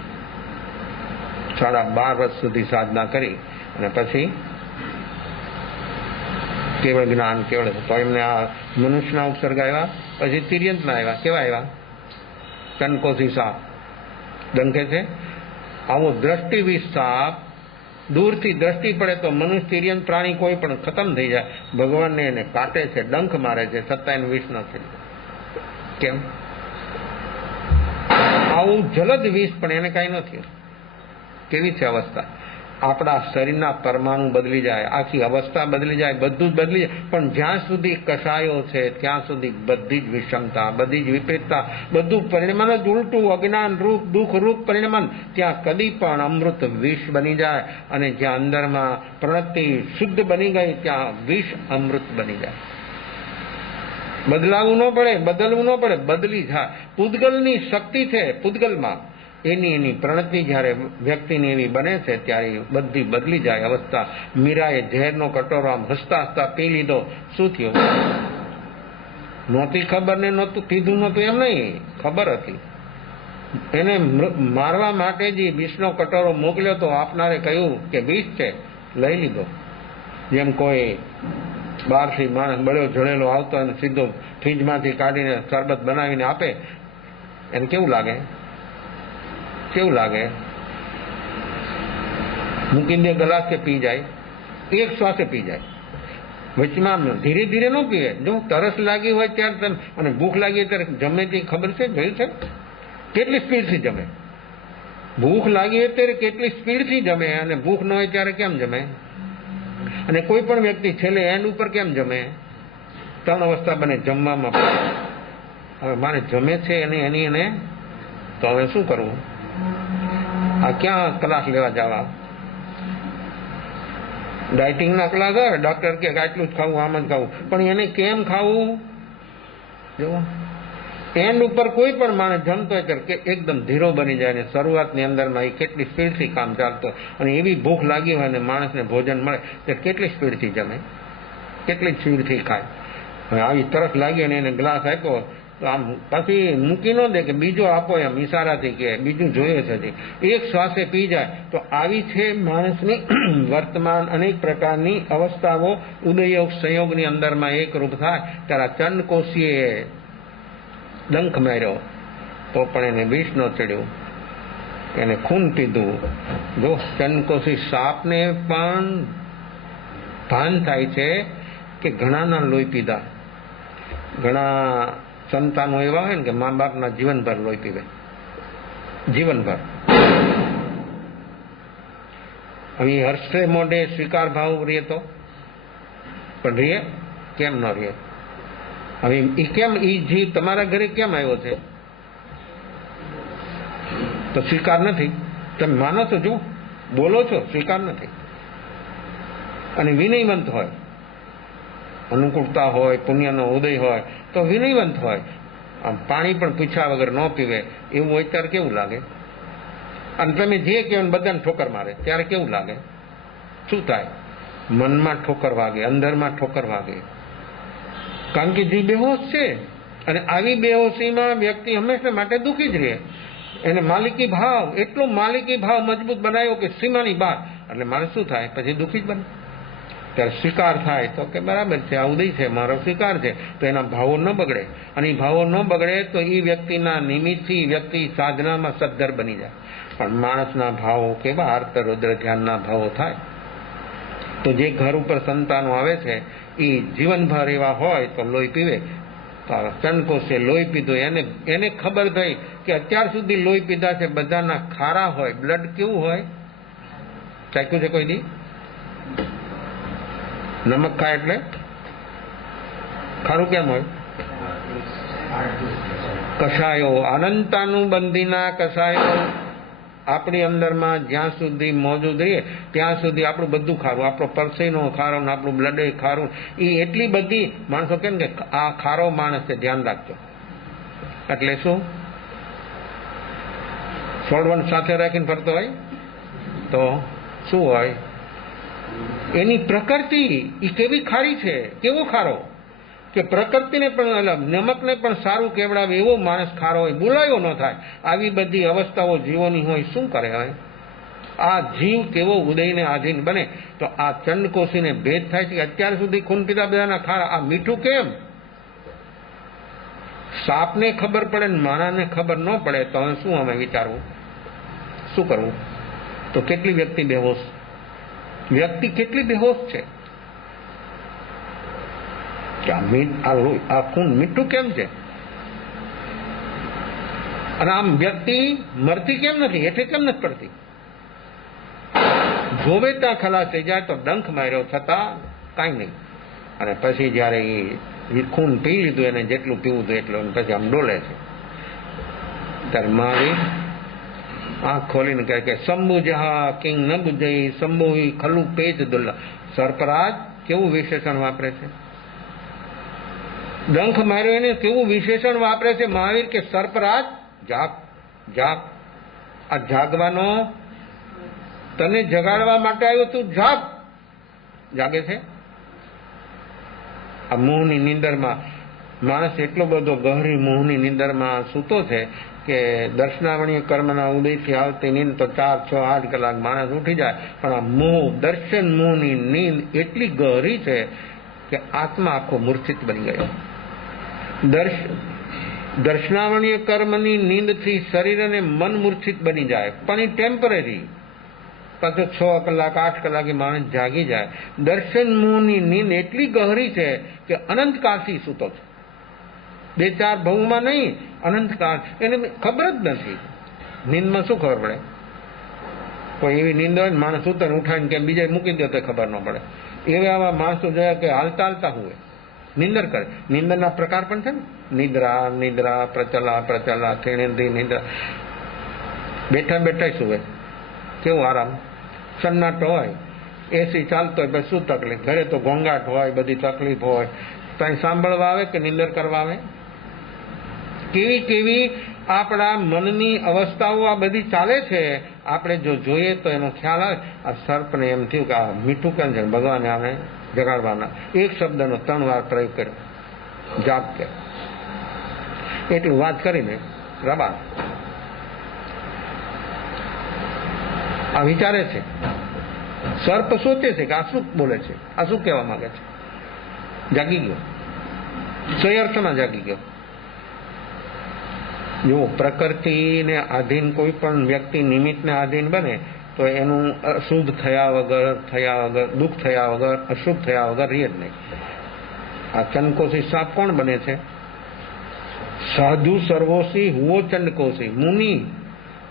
12.5 વર્ષ સુધી સાધના કરી અને પછી કેવળ જ્ઞાન કેવળ. તો એમને આ મનુષ્યના ઉપસર્ગ આવ્યા, પછી તિર્યંતના આવ્યા. કેવા આવ્યા? કનકોસી સાપ ડંકે છે. આવો દ્રષ્ટિ સાપ દૂરથી દ્રષ્ટિ પડે તો મનુષ્ય તિર્યંત પ્રાણી કોઈ પણ ખતમ થઈ જાય. ભગવાનને એને કાટે છે, ડંખ મારે છે, છતાં એને વિષ ન છે. કેમ? આવું જલદ વિષ પણ એને કઈ નથી. કેવી છે અવસ્થા? આપણા શરીરના પરમાણુ બદલી જાય, આખી અવસ્થા બદલી જાય, બધું જ બદલી જાય, પણ જ્યાં સુધી કષાયો છે ત્યાં સુધી બધી જ વિષમતા, બધી જ વિપરીતતા, બધું પરિણમન જ ઉલટું, અજ્ઞાન રૂપ દુઃખ રૂપ પરિણમન. ત્યાં કદી પણ અમૃત વિષ બની જાય, અને જ્યાં અંદરમાં પ્રણતિ શુદ્ધ બની ગઈ ત્યાં વિષ અમૃત બની જાય. બદલાવું ન પડે, બદલવું ન પડે, બદલી જાય. પૂતગલની શક્તિ છે પૂતગલમાં. એની પ્રણતિ જ્યારે વ્યક્તિની એવી બને છે ત્યારે બધી બદલી જાય અવસ્થા. મીરાએ ઝેરનો કટોરો આમ હસતા હસતા પી લીધો. શું થયું? નહોતી ખબર ને નહોતું પીધું નહોતું એમ નહીં, ખબર હતી. એને મારવા માટે જે વિષનો કટોરો મોકલ્યો તો આપનારે કહ્યું કે વિષ છે, લઈ લીધો. જેમ કોઈ બહારથી માણસ બળ્યો ઝળેલો આવતો અને સીધો ફ્રીજમાંથી કાઢીને શરબત બનાવીને આપે, એને કેવું લાગે? કેવું લાગે? મૂકી દે ગ્લાસ કે પી જાય, એક શ્વાસે પી જાય. વચમાં ધીરે ધીરે ન પીવે. જો તરસ લાગી હોય ત્યારે, અને ભૂખ લાગી ત્યારે જમે તે ખબર છે? જોયું છે કેટલી સ્પીડથી જમે? ભૂખ લાગી હોય ત્યારે કેટલી સ્પીડથી જમે, અને ભૂખ ન હોય ત્યારે કેમ જમે? અને કોઈ પણ વ્યક્તિ છેલ્લે એન્ડ ઉપર કેમ જમે? 3 અવસ્થા બને જમવામાં. હવે મારે જમે છે એને તો હવે શું કરવું? આ ક્યાં ક્લાસ લેવા જવા? ડાયટિંગના ક્લાસ આવે, ડોક્ટર કે આટલું જ ખાવું, આમ જ ખાવું, પણ એને કેમ ખાવું? જો એન્ડ ઉપર કોઈ પણ માણસ જમતો હોય ત્યારે એકદમ ધીરો બની જાય, ને શરૂઆતની અંદરમાં એ કેટલી સ્પીડથી કામ ચાલતો, અને એવી ભૂખ લાગી હોય અને માણસને ભોજન મળે ત્યારે કેટલી સ્પીડથી જમે, કેટલી સ્પીડથી ખાય. હવે આવી તરસ લાગી અને એને ગ્લાસ આપ્યો તો આમ પછી મૂકી ન દે કે બીજો આપો, એમ ઈશારાથી કે બીજું જોઈએ છે, એક શ્વાસે પી જાય. તો આવી છે માણસની વર્તમાન અનેક પ્રકારની અવસ્થાઓ ઉદયયોગ સંયોગની અંદરમાં એકરૂપ થાય. ત્યારે ચંડકોશીએ ડંખ માર્યો તો પણ એને વિષ ન ચડ્યું, એને ખૂન પીધું. જો ચંડકોશી સાપને પણ ભાન થાય છે કે ઘણાના લોહી પીધા. ઘણા સંતાનો એવા હોય ને કે મા બાપના જીવનભર લોહી પીવે, જીવનભર. હવે હર્ષે મોઢે સ્વીકાર ભાવ રહે તો પણ રહે, કેમ ન રહે? હવે એ કેમ, એ જીવ તમારા ઘરે કેમ આવ્યો છે? તો સ્વીકાર નથી. તમે માનો છો, જો બોલો છો, સ્વીકાર નથી. અને વિનયવંત હોય, અનુકૂળતા હોય, પુણ્યનો ઉદય હોય તો વિનયવંત હોય. આમ પાણી પણ પૂછ્યા વગર ન પીવે એવું હોય ત્યારે કેવું લાગે? અને તમે જે કહેવાય બધાને ઠોકર મારે ત્યારે કેવું લાગે? શું થાય? મનમાં ઠોકર વાગે, અંદરમાં ઠોકર વાગે, કારણ કે જે બેહોશ છે. અને આવી બેહોશીમાં વ્યક્તિ હંમેશા માટે દુઃખી જ રહે. એને માલિકી ભાવ, એટલો માલિકી ભાવ મજબૂત બનાવ્યો કે સીમાની બહાર. એટલે મારે શું થાય? પછી દુઃખી જ બને. ત્યારે સ્વીકાર થાય તો કે બરાબર છે, આ ઉદય છે, મારો સ્વીકાર છે, તો એના ભાવો ન બગડે. અને એ ભાવો ન બગડે તો એ વ્યક્તિના નિમિત્તથી વ્યક્તિ સાધનામાં સદ્ધર બની જાય. પણ માણસના ભાવો કેવા? આર્ત રૌદ્ર ધ્યાનના ભાવો થાય. તો જે ઘર ઉપર સંતાનો આવે છે એ જીવનભર એવા હોય તો લોહી પીવે. તો ચંડકોશે લોહી પીધું. એને ખબર થઈ કે અત્યાર સુધી લોહી પીધા છે બધાના ખારા હોય. બ્લડ કેવું હોય? ચાખ્યું છે કોઈ દી? નમક ખાય એટલે ખારું કેમ હોય? કષાયો, અનંતાનુબંધીના કષાયો આપણી અંદરમાં જ્યાં સુધી મોજૂદ રહીએ ત્યાં સુધી આપણું બધું ખારું, આપણો પરસેનો ખારો ને આપણું બ્લડ ખારું. એ એટલી બધી માણસો કેમ કે આ ખારો માણસ છે, ધ્યાન રાખજો. એટલે શું? સોળવંશ સાથે રાખીને ફરતો હોય. તો શું હોય? એની પ્રકૃતિ એ કેવી ખારી છે, કેવો ખારો કે પ્રકૃતિને પણ નમકને પણ સારું કેવડાવે એવો માણસ ખારો હોય, બોલાયો ન થાય. આવી બધી અવસ્થાઓ જીવોની હોય, શું કરે હવે? આ જીવ કેવો ઉદયને આધીન બને? તો આ ચંડકોશીને ભેદ થાય છે કે અત્યાર સુધી ખૂન પીધા બધાના ખારા, આ મીઠું કેમ? સાપને ખબર પડે ને માણાને ખબર ન પડે તો હવે શું અમે વિચારવું, શું કરવું? તો કેટલી વ્યક્તિ કેટલી બેહોશ છે કે આ ખૂન મીઠું કેમ છે? અને આમ વ્યક્તિ મરતી કેમ નથી, એટલે કેમ નથી પડતી? જોવે ત્યાં ખલાસ થઈ જાય તો ડંખ માર્યો છતાં કાંઈ નહીં. અને પછી જયારે એ ખૂન પી લીધું, એને જેટલું પીવું હતું એટલું, પછી આમ ડોલે છે. ત્યારે મહાવીર આંખ ખોલીને કહે કે શંભુ જહા કિંગ ન બુજઈ શંભુ ખલુ પેજ દુલ્લા. સર્પરાજ કેવું વિશેષણ વાપરે છે, ડંખ માર્યો એને કેવું વિશેષણ વાપરે છે મહાવીર કે સર્પરાજ જાગ જાગ. આ જાગવાનો તને જગાડવા માટે આવ્યો, તું જાગ. જાગે છે. આ મોહની નીંદરમાં માણસ એટલો બધો ગહરી મોહની નીંદરમાં સૂતો છે કે દર્શનાવણીય કર્મના ઉદયથી આવતી નીંદ તો 4, 6, 8 કલાક માણસ ઉઠી જાય, પણ આ મોહ દર્શન મોહની નીંદ એટલી ગહરી છે કે આત્મા આખો મૂર્છિત બની ગયો. દર્શનાવણીય કર્મની નીંદથી શરીર અને મન મૂર્છિત બની જાય, પણ એ ટેમ્પરરી. પાછો 6 કલાક 8 કલાકે માણસ જાગી જાય. દર્શન મોહની નીંદ એટલી ગહરી છે કે અનંતકાળથી સૂતો છે, 2-4 ભવમાં નહીં, અનંતકાળ. એને ખબર જ નથી. નીંદમાં શું ખબર પડે? કોઈ એવી નીંદ હોય ને માણસ ઉતર ઉઠાવીને કે બીજા મૂકી દે તો ખબર ન પડે. એવા આવા માણસો જોયા કે હાલતા હાલતા હોય, નિંદર કરે. નિંદરના પ્રકાર પણ છે ને, નિદ્રા, પ્રચલા, ખેણેન્દ્રી નિદ્રા. બેઠા બેઠા સુવે, કેવું આરામ, સન્નાટો હોય, એસી ચાલતો હોય, પછી શું તકલીફ? ઘરે તો ઘોંઘાટ હોય, બધી તકલીફ હોય, ત્યાં સાંભળવા આવે કે નિંદર કરવા આવે? કેવી કેવી આપણા મનની અવસ્થાઓ આ બધી ચાલે છે. આપણે જો જોઈએ તો એનો ખ્યાલ આવે. આ સર્પને એમ થયું કે આ મીઠું કેમ છે, ભગવાને આને જગાડવાના. એક શબ્દનો 3 વાર પ્રયોગ કર્યો, જાગ કે. એટલું વાત કરીને રબા આ વિચારે છે. સર્પ સોચે છે કે આ શું બોલે છે, આ શું કહેવા માંગે છે. જાગી ગયો, સહી અર્થમાં જાગી ગયો. જો પ્રકૃતિને આધીન કોઈ પણ વ્યક્તિ નિમિત્તને આધીન બને તો એનું અશુભ થયા વગર, દુઃખ થયા વગર, અશુભ થયા વગર રહે જ નહીં. આ ચંડકોશી સાપ કોણ બને છે? સાધુ સર્વોશી હુઓ ચંડકોશી.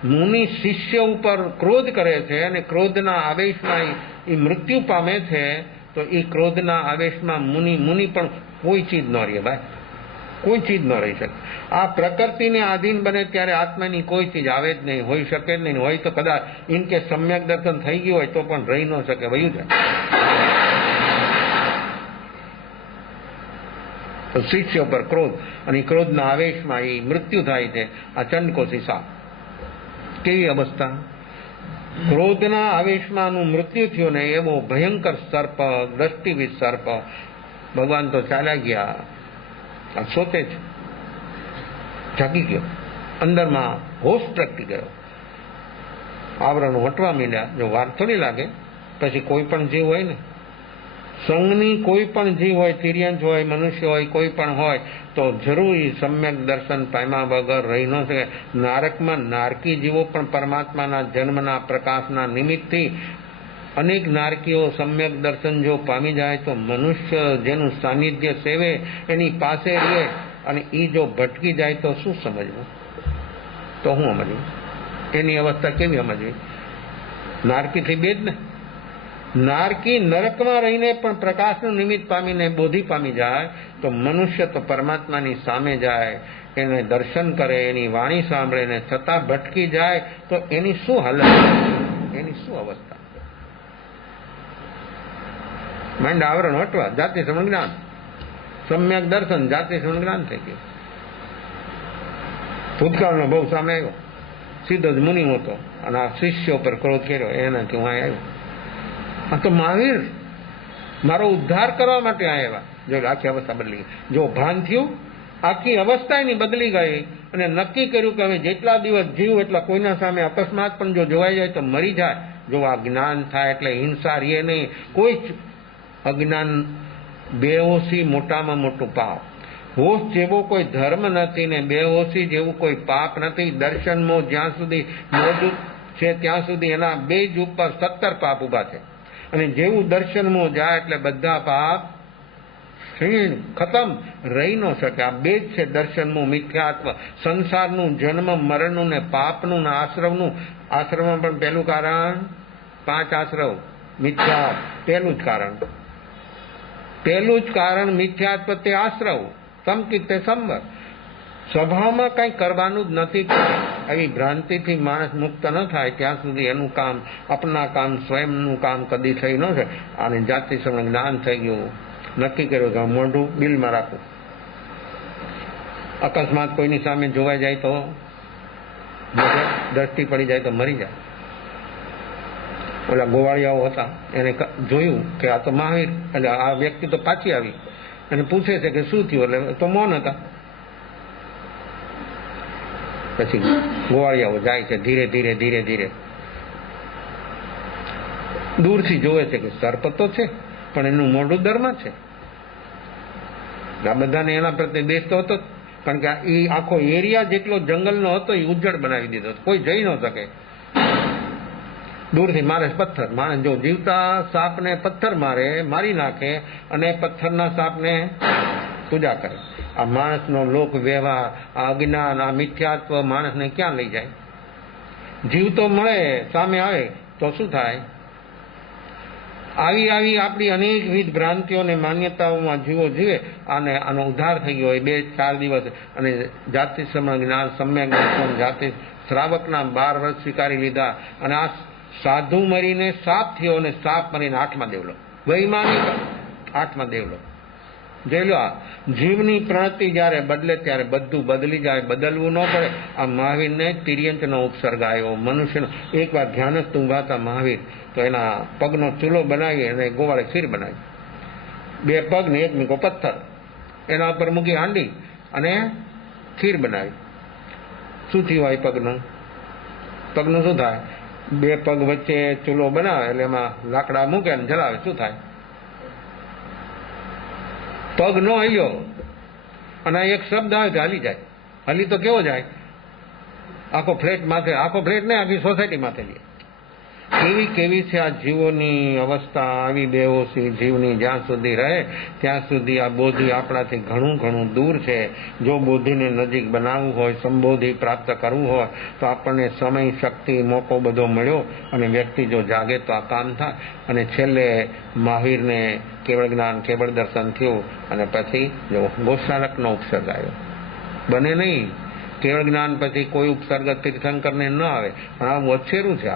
મુનિ શિષ્ય ઉપર ક્રોધ કરે છે અને ક્રોધના આવેશમાં એ મૃત્યુ પામે છે. તો એ ક્રોધના આવેશમાં મુનિ પણ કોઈ ચીજ ન રહે ભાઈ, કોઈ ચીજ ન રહી શકે. આ પ્રકૃતિને આધીન બને ત્યારે આત્માની કોઈ ચીજ આવે જ નહીં, હોઈ શકે જ નહીં. હોય તો કદાચ ઇન કે સમ્યક દર્શન થઈ ગયું હોય તો પણ રહી ન શકે, વયું જાય. તો શિષ્ય પર ક્રોધ અને ક્રોધના આવેશમાં એ મૃત્યુ થાય છે. આ ચંડકોશી સાપ કેવી અવસ્થા? ક્રોધના આવેશમાંનું મૃત્યુ થયું ને એવો ભયંકર સર્પ, દ્રષ્ટિવિદ સર્પ. ભગવાન તો ચાલ્યા ગયા, આ સોચે છે. જાગી ગયો, અંદરમાં હોશ પ્રગટી ગયો. આવરણ હટવા માંડ્યા. જો વાર થોડી લાગે. પછી કોઈ પણ જીવ હોય ને, સંઘની કોઈ પણ જીવ હોય, તિર્યંશ હોય, મનુષ્ય હોય, કોઈ પણ હોય તો જરૂરી સમ્યક દર્શન પામ્યા વગર રહી ન શકે. નારકમાં નારકી જીવો પણ પરમાત્માના જન્મના પ્રકાશના નિમિત્તથી અનેક નારકીઓ સમ્યક દર્શન જો પામી જાય તો મનુષ્ય જેનું સાનિધ્ય સેવે એની પાસે રહે અને એ જો ભટકી જાય તો શું સમજવું? તો હું સમજવું એની અવસ્થા કેવી સમજવી? નારકીથી બે જ ને. નારકી નરકમાં રહીને પણ પ્રકાશનું નિમિત્ત પામીને બોધિ પામી જાય તો મનુષ્ય તો પરમાત્માની સામે જાય, એને દર્શન કરે, એની વાણી સાંભળે ને છતાં ભટકી જાય તો એની શું હાલત, એની શું અવસ્થા? માંડ આવરણ હટવા, જાતિ શ્રવણ જ્ઞાન, સમ્યક દર્શન, જાતિ શ્રવણ જ્ઞાન થઈ ગયું. ભૂતકાળનો બહુ સામે આવ્યો, સીધો જ મુનિ હતો અને આ શિષ્યો પર ક્રોધ કર્યો, એનાથી હું આવ્યો. આ તો મહાવીર મારો ઉદ્ધાર કરવા માટે આવ્યા. જો આખી અવસ્થા બદલી ગઈ, જો ભાન થયું, આખી અવસ્થા એની બદલી ગઈ અને નક્કી કર્યું કે હવે જેટલા દિવસ જીવ એટલા કોઈના સામે અકસ્માત પણ જો જોવાઈ જાય તો મરી જાય. જો આ જ્ઞાન થાય એટલે હિંસા રહે નહીં. કોઈ જ અજ્ઞાન બેહોશી મોટામાં મોટું પાપ. હોશ જેવો કોઈ ધર્મ નથી ને બેહોશી જેવું કોઈ પાપ નથી. દર્શનમાં જ્યાં સુધી મોજુદ છે ત્યાં સુધી એના બેજ ઉપર 17 પાપ ઉભા છે અને જેવું દર્શનમાં જાય એટલે બધા પાપ ક્ષીણ ખતમ રહી ન શકે. આ બે જ છે દર્શનનું મિથ્યાત્વ, સંસારનું જન્મ મરણનું ને પાપનું ને આશ્રવનું. આશ્રવમાં પણ પહેલું કારણ 5 આશ્રવ મિથ્યા. પહેલું જ કારણ મિથ્યાત્વ તે આશ્રવ. સંકિતે સંવર. સ્વભાવમાં કંઈ કરવાનું જ નથી. આવી ભ્રાંતિથી માણસ મુક્ત ન થાય ત્યાં સુધી એનું કામ, આપના કામ, સ્વયંનું કામ કદી થઈ ન શકે. અને જાતિ સમય જ્ઞાન થઈ ગયું, નક્કી કર્યું કે મોઢું બિલમાં રાખવું. અકસ્માત કોઈની સામે જોવાઈ જાય તો, દ્રષ્ટિ પડી જાય તો મરી જાય. ઓલા ગોવાળિયાઓ હતા, એને જોયું કે આ તો મહાવીર, એટલે આ વ્યક્તિ તો પાછી આવી અને પૂછે છે કે શું થયું, એટલે તો મૌન હતા. પછી ગોવાળિયાઓ જાય છે ધીરે ધીરે ધીરે ધીરે, દૂરથી જોવે છે કે સર્પ તો છે પણ એનું મોઢું દરમાં છે. આ બધાને એના પ્રત્યે દેશ તો હતો, કારણ કે એ આખો એરિયા જેટલો જંગલનો હતો એ ઉજ્જડ બનાવી દીધો, કોઈ જઈ ન શકે. દૂરથી મારે પથ્થર. માણસ જો જીવતા સાપને પથ્થર મારે, મારી નાખે અને પથ્થરના સાપને પૂજા કરે. આ માણસનો લોક વ્યવહાર, આ અજ્ઞાન, આ મિથ્યાત્વ માણસને ક્યાં લઈ જાય? જીવતો મળે સામે આવે તો શું થાય? આવી આપણી અનેકવિધ ભ્રાંતિઓ અને માન્યતાઓમાં જીવો જીવે અને આનો ઉદ્ધાર થઈ ગયો 2-4 દિવસ. અને જાતિ સમય જ્ઞાન સમ્યક દર્શન, જાતિ શ્રાવકના 12 વર્ષ સ્વીકારી લીધા અને આ સાધુ મરીને સાપ થયો અને સાપ મરીને 8મા દેવલો, વૈમાનિક 8મા દેવલો. જોઈ લો, જીવની પ્રણતિ જયારે બદલે ત્યારે બધું બદલી જાય. બદલવું ન પડે. આ મહાવીરને તિર્યંતનો ઉપસર્ગ આવ્યો મનુષ્યનો. એકવાર ધ્યાનસ્થ ઊભા હતા મહાવીર, તો એના પગનો ચૂલો બનાવી અને ગોવાળે ખીર બનાવી. 2 પગ ને 1 મીકો પથ્થર, એના ઉપર મૂકી હાંડી અને ખીર બનાવી. શું થયું? આ પગનું શું થાય? 2 પગ વચ્ચે ચૂલો બનાવે એટલે એમાં લાકડા મૂકે અને જલાવે. શું થાય? પગ નો હલ્યો અને એક શબ્દ આવે તો હાલી જાય. હલી તો કેવો જાય? આખો ફ્લેટ માથે, આખો ફ્લેટ ને આખી સોસાયટી માથે લે. કેવી છે આ જીવોની અવસ્થા. આવી બેહોશી જીવની જ્યાં સુધી રહે ત્યાં સુધી આ બોધિ આપણાથી ઘણું દૂર છે. જો બોધિને નજીક બનાવવું હોય, સંબોધિ પ્રાપ્ત કરવું હોય તો આપણને સમય, શક્તિ, મોકો બધો મળ્યો અને વ્યક્તિ જો જાગે તો આ કામ થાય. અને છેલ્લે મહાવીરને કેવળ જ્ઞાન, કેવળ દર્શન થયું અને પછી જો ગોસાલકનો ઉપસર્ગ આવ્યો. બને નહીં. કેવળ જ્ઞાન પછી કોઈ ઉપસર્ગ તીર્થંકરને ન આવે. પણ આ વચ્ચેરું છે.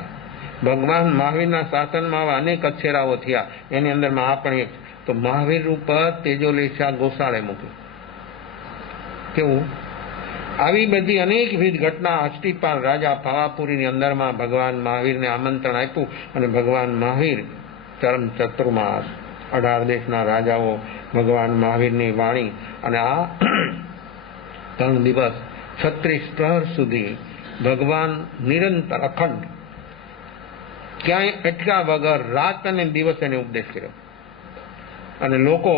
ભગવાન મહાવીરના શાસનમાં આવા અનેક અક્ષેરાઓ થયા. એની અંદરમાં આ પણ એક. તો મહાવીર ઉપર તેજોલેશા ગોસાળે મૂક્યું. કેવું? આવી બધી અનેકવિધ ઘટના. અષ્ટિપાલ રાજા પાવાપુરીની અંદરમાં ભગવાન મહાવીરને આમંત્રણ આપ્યું અને ભગવાન મહાવીર ચરમ ચતુર્માસ 18 દેશના રાજાઓ ભગવાન મહાવીરની વાણી અને આ 3 દિવસ 36 પ્રહર સુધી ભગવાન નિરંતર અખંડ ક્યાંય અટક્યા વગર રાત અને દિવસ એને ઉપદેશ કર્યો અને લોકો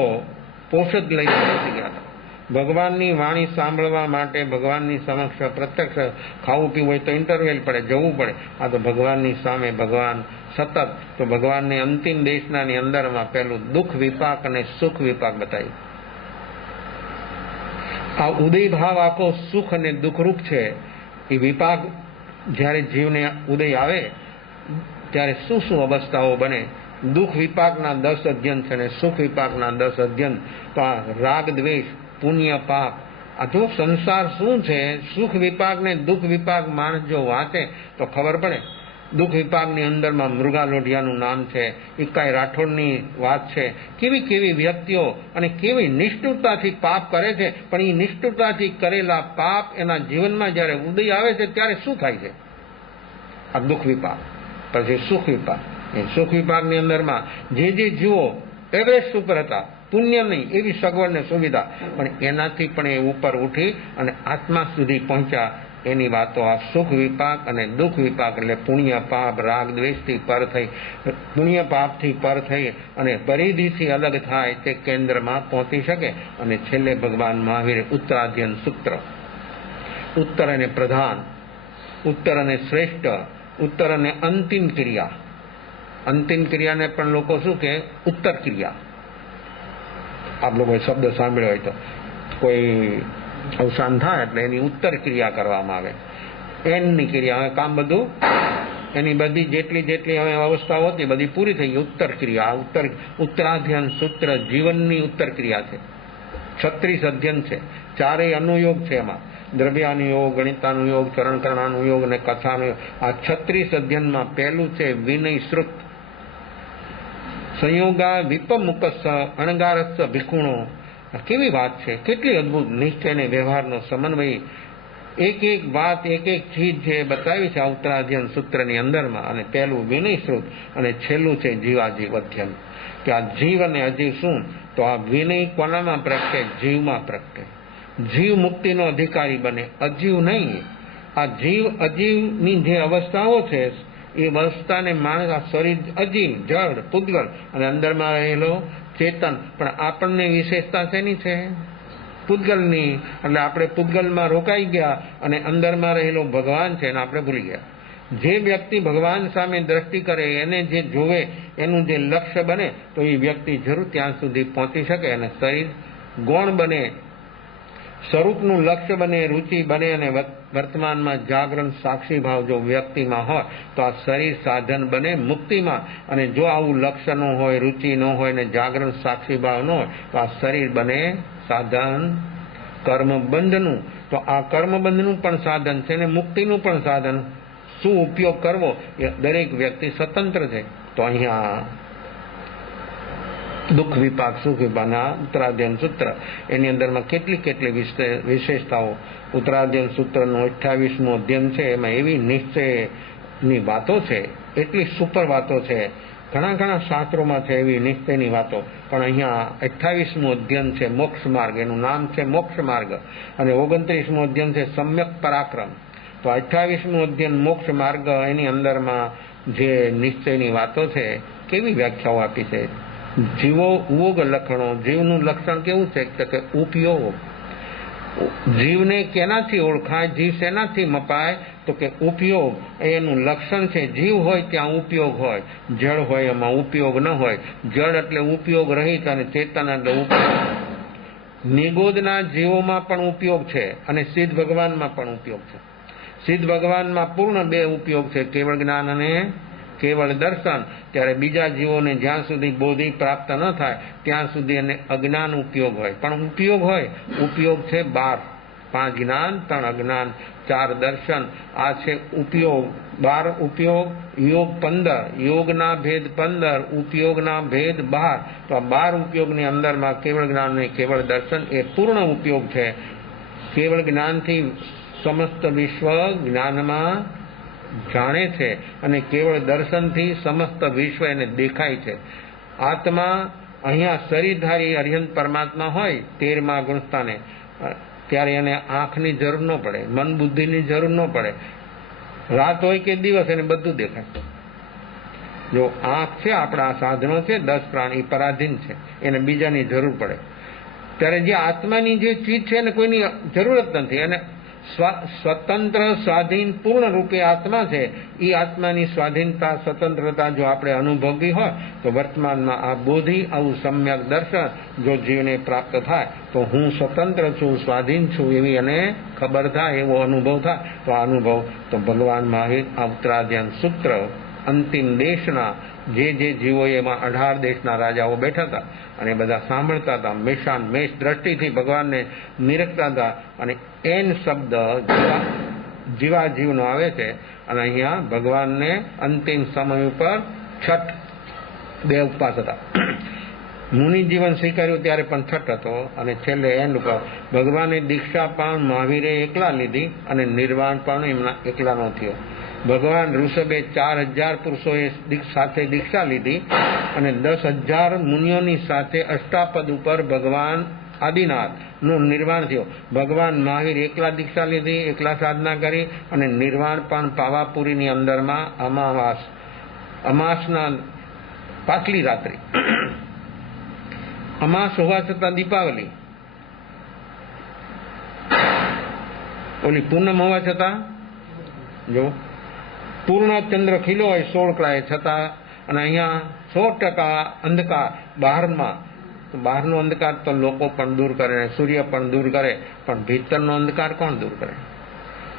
પોષદ લઈને બેસી ગયા હતા. ભગવાનની વાણી સાંભળવા માટે ભગવાનની સમક્ષ પ્રત્યક્ષ ખાવું પીવું હોય તો ઇન્ટરવેલ પડે, જવું પડે. આ તો ભગવાનની સામે ભગવાન સતત. તો ભગવાનને અંતિમ દેશનાની અંદરમાં પહેલું દુઃખ વિપાક અને સુખ વિપાક બતાવ્યું. આ ઉદય ભાવ આખો સુખ અને દુઃખરૂપ છે. એ વિપાક જ્યારે જીવને ઉદય આવે ત્યારે શું અવસ્થાઓ બને. દુઃખ વિપાકના 10 અધ્યયન છે અને સુખ વિપાકના 10 અધ્યયન. તો આ રાગ, દ્વેષ, પુણ્ય, પાપ, આ જો સંસાર શું છે. સુખ વિપાક ને દુઃખ વિપાક માણસ જો વાંચે તો ખબર પડે. દુઃખ વિપાકની અંદરમાં મૃગા લોઢિયાનું નામ છે, ઇકાઈ રાઠોડની વાત છે. કેવી વ્યક્તિઓ અને કેવી નિષ્ઠુરતાથી પાપ કરે છે. પણ એ નિષ્ઠુરતાથી કરેલા પાપ એના જીવનમાં જ્યારે ઉદય આવે છે ત્યારે શું થાય છે? આ દુઃખ વિપાક. પછી સુખ વિપાક. એ સુખ વિપાકની અંદરમાં જે જીવો એવરેસ્ટ ઉપર હતા, પુણ્ય નહીં એવી સગવડ ને સુવિધા, પણ એનાથી પણ એ ઉપર ઉઠી અને આત્મા સુધી પહોંચ્યા. એની વાતો આ સુખ વિપાક અને દુઃખ વિપાક. એટલે પુણ્ય પાપ રાગ દ્વેષથી પર થઈ, પુણ્ય પાપથી પર થઈ અને પરિધિથી અલગ થાય તે કેન્દ્રમાં પહોંચી શકે. અને છેલ્લે ભગવાન મહાવીરે ઉત્તરાધ્યન સૂત્ર, ઉત્તર અને પ્રધાન, ઉત્તર અને શ્રેષ્ઠ, ઉત્તર અને અંતિમ ક્રિયા. અંતિમ ક્રિયાને પણ લોકો શું કે ઉત્તર ક્રિયા. આપ લોકો શબ્દ સાંભળ્યો હોય તો, કોઈ અવસાન થાય એટલે એની ઉત્તર ક્રિયા કરવામાં આવે. એનની ક્રિયા, હવે કામ બધું એની બધી જેટલી હવે અવસ્થાઓ હતી બધી પૂરી થઈ ગઈ. ઉત્તર ક્રિયા, ઉત્તરાધ્યન સૂત્ર જીવનની ઉત્તર ક્રિયા છે. 36 અધ્યયન છે, 4 અનુયોગ છે. એમાં દ્રવ્યાનુયોગ, ગણિતાનુયોગ, ચરણકરણાનુયોગ અને કથાનુયોગ. આ 36 અધ્યયનમાં પહેલું છે વિનય શ્રુત. સંયોગા વિપમુકસ્સ અણગારસ્સ ભિખુણો. કેવી વાત છે, કેટલી અદભુત નિશ્ચય અને વ્યવહારનો સમન્વય. એક વાત, એક ચીજ છે બતાવી છે આ ઉત્તરાધ્યન સૂત્રની અંદરમાં. અને પહેલું વિનય શ્રુત અને છેલ્લું છે જીવાજીવ અધ્યયન. કે આ જીવ અને અજીવ શું? તો આ વિનય કોનામાં પ્રગટે? જીવમાં પ્રગટે. જીવ મુક્તિનો અધિકારી બને, અજીવ નહીં. આ જીવ અજીવની જે અવસ્થાઓ છે એ અવસ્થાને માણસ, આ શરીર અજીવ, જડ, પૂતગલ અને અંદરમાં રહેલો ચેતન. પણ આપણને વિશેષતા શેની છે? પૂતગલની. એટલે આપણે પૂતગલમાં રોકાઈ ગયા અને અંદરમાં રહેલો ભગવાન છે એને આપણે ભૂલી ગયા. જે વ્યક્તિ ભગવાન સામે દ્રષ્ટિ કરે, એને જે જોવે, એનું જે લક્ષ્ય બને, તો એ વ્યક્તિ જરૂર ત્યાં સુધી પહોંચી શકે અને શરીર ગૌણ બને, સ્વરૂપનું લક્ષ્ય બને, રુચિ બને. અને વર્તમાનમાં જાગરણ સાક્ષી ભાવ જો વ્યક્તિમાં હોય તો આ શરીર સાધન બને મુક્તિમાં. અને જો આવું લક્ષ્ય ન હોય, રુચિ ન હોય ને જાગરણ સાક્ષી ભાવ ન હોય તો આ શરીર બને સાધન કર્મબંધનું. તો આ કર્મબંધનું પણ સાધન છે ને મુક્તિનું પણ સાધન. શું ઉપયોગ કરવો એ દરેક વ્યક્તિ સ્વતંત્ર છે. તો અહીંયા દુઃખ વિપાક સુખ વિપાકના ઉત્તરાધ્યન સૂત્ર એની અંદરમાં કેટલી વિશેષતાઓ. ઉત્તરાધ્યન સૂત્રનું 28મું અધ્યયન છે. એમાં એવી નિશ્ચયની વાતો છે, એટલી સુપર વાતો છે. ઘણા શાસ્ત્રોમાં છે એવી નિશ્ચયની વાતો. પણ અહીંયા 28મું અધ્યયન છે મોક્ષ માર્ગ. એનું નામ છે મોક્ષ માર્ગ. અને 29મું અધ્યયન છે સમ્યક પરાક્રમ. તો 28મું અધ્યયન મોક્ષ માર્ગ, એની અંદરમાં જે નિશ્ચયની વાતો છે, કેવી વ્યાખ્યાઓ આપી છે. જીવો ઉયોગ લક્ષણો. જીવનું લક્ષણ કેવું છે કે ઉપયોગ. જીવને કેનાથી ઓળખાય, જીવ શેનાથી મપાય? તો કે ઉપયોગ એનું લક્ષણ છે. જીવ હોય ત્યાં ઉપયોગ હોય, જળ હોય એમાં ઉપયોગ ન હોય. જળ એટલે ઉપયોગ રહિત અને ચેતન એટલે ઉપયોગ. નિગોદના જીવોમાં પણ ઉપયોગ છે અને સિદ્ધ ભગવાનમાં પણ ઉપયોગ છે. સિદ્ધ ભગવાનમાં પૂર્ણ 2 ઉપયોગ છે, કેવળ જ્ઞાન અને કેવળ દર્શન. ત્યારે બીજા જીવોને જ્યાં સુધી બોધિ પ્રાપ્ત ન થાય ત્યાં સુધી એને અજ્ઞાન ઉપયોગ હોય. પણ ઉપયોગ હોય, ઉપયોગ છે 12. 5 જ્ઞાન, 3 અજ્ઞાન, 4 દર્શન. આ છે ઉપયોગ. 12 ઉપયોગ, યોગ 15, યોગના ભેદ 15, ઉપયોગના ભેદ 12. તો આ 12 ઉપયોગની અંદરમાં કેવળ જ્ઞાન અને કેવળ દર્શન એ પૂર્ણ ઉપયોગ છે. કેવળ જ્ઞાનથી સમસ્ત વિશ્વ જ્ઞાનમાં જાણે છે અને કેવળ દર્શનથી સમસ્ત વિશ્વ એને દેખાય છે. આત્મા અહીંયા શરીરધારી અર્યંત પરમાત્મા હોય 13મા ગુણસ્થાને, ત્યારે એને આંખની જરૂર ન પડે, મન બુદ્ધિની જરૂર ન પડે. રાત હોય કે દિવસ એને બધું દેખાય. જો આંખ છે, આપણા સાધનો છે 10 પ્રાણી પરાધીન છે, એને બીજાની જરૂર પડે. ત્યારે જે આત્માની જે ચીજ છે એને કોઈની જરૂરત નથી. અને સ્વતંત્ર સ્વાધીન પૂર્ણ રૂપે આત્મા છે. એ આત્માની સ્વાધીનતા સ્વતંત્રતા જો આપણે અનુભવવી હોય તો વર્તમાનમાં આ બોધિ, આવું સમ્યક દર્શન જો જીવને પ્રાપ્ત થાય તો હું સ્વતંત્ર છું, સ્વાધીન છું એવી અને ખબર થાય, એવો અનુભવ થાય. તો આ અનુભવ તો ભગવાન મહાવીર આ ઉત્તરાધ્યાન સૂત્ર અંતિમ દેશના જે જીવો, એમાં 18 દેશના રાજાઓ બેઠા હતા અને બધા સાંભળતા હતા. મેષાન મેષ દ્રષ્ટિથી ભગવાનને નિરખતા હતા. અને એન શબ્દ જીવાજીવનો આવે છે. અને અહીંયા ભગવાનને અંતિમ સમય ઉપર 2 ઉપવાસ હતા. મુનિ જીવન સ્વીકાર્યું ત્યારે પણ 6 હતો. અને છેલ્લે એન્ડ ઉપર ભગવાને દીક્ષા પણ મહાવીરે એકલા લીધી અને નિર્વાણ પણ એમના એકલાનો થયો. ભગવાન ઋષભે 4000 પુરુષોએ સાથે દીક્ષા લીધી અને 10,000 મુનિઓની સાથે અષ્ટાપદ ઉપર ભગવાન આદિનાથ નું નિર્વાણ થયું. ભગવાન મહાવીર એકલા દીક્ષા લીધી, એકલા સાધના કરી અને નિર્વાણ પણ પાવાપુરીની અંદરમાં અમાસના પાછલી રાત્રિ, અમાસ હોવા છતાં દીપાવલી, ઓલી પૂનમ હોવા છતાં જો પૂર્ણ ચંદ્ર ખીલો હોય 16 કળાએ છતાં, અને અહીંયા 100% અંધકાર બહારનો અંધકાર તો લોકો પણ દૂર કરે, સૂર્ય પણ દૂર કરે, પણ ભીતરનો અંધકાર કોણ દૂર કરે?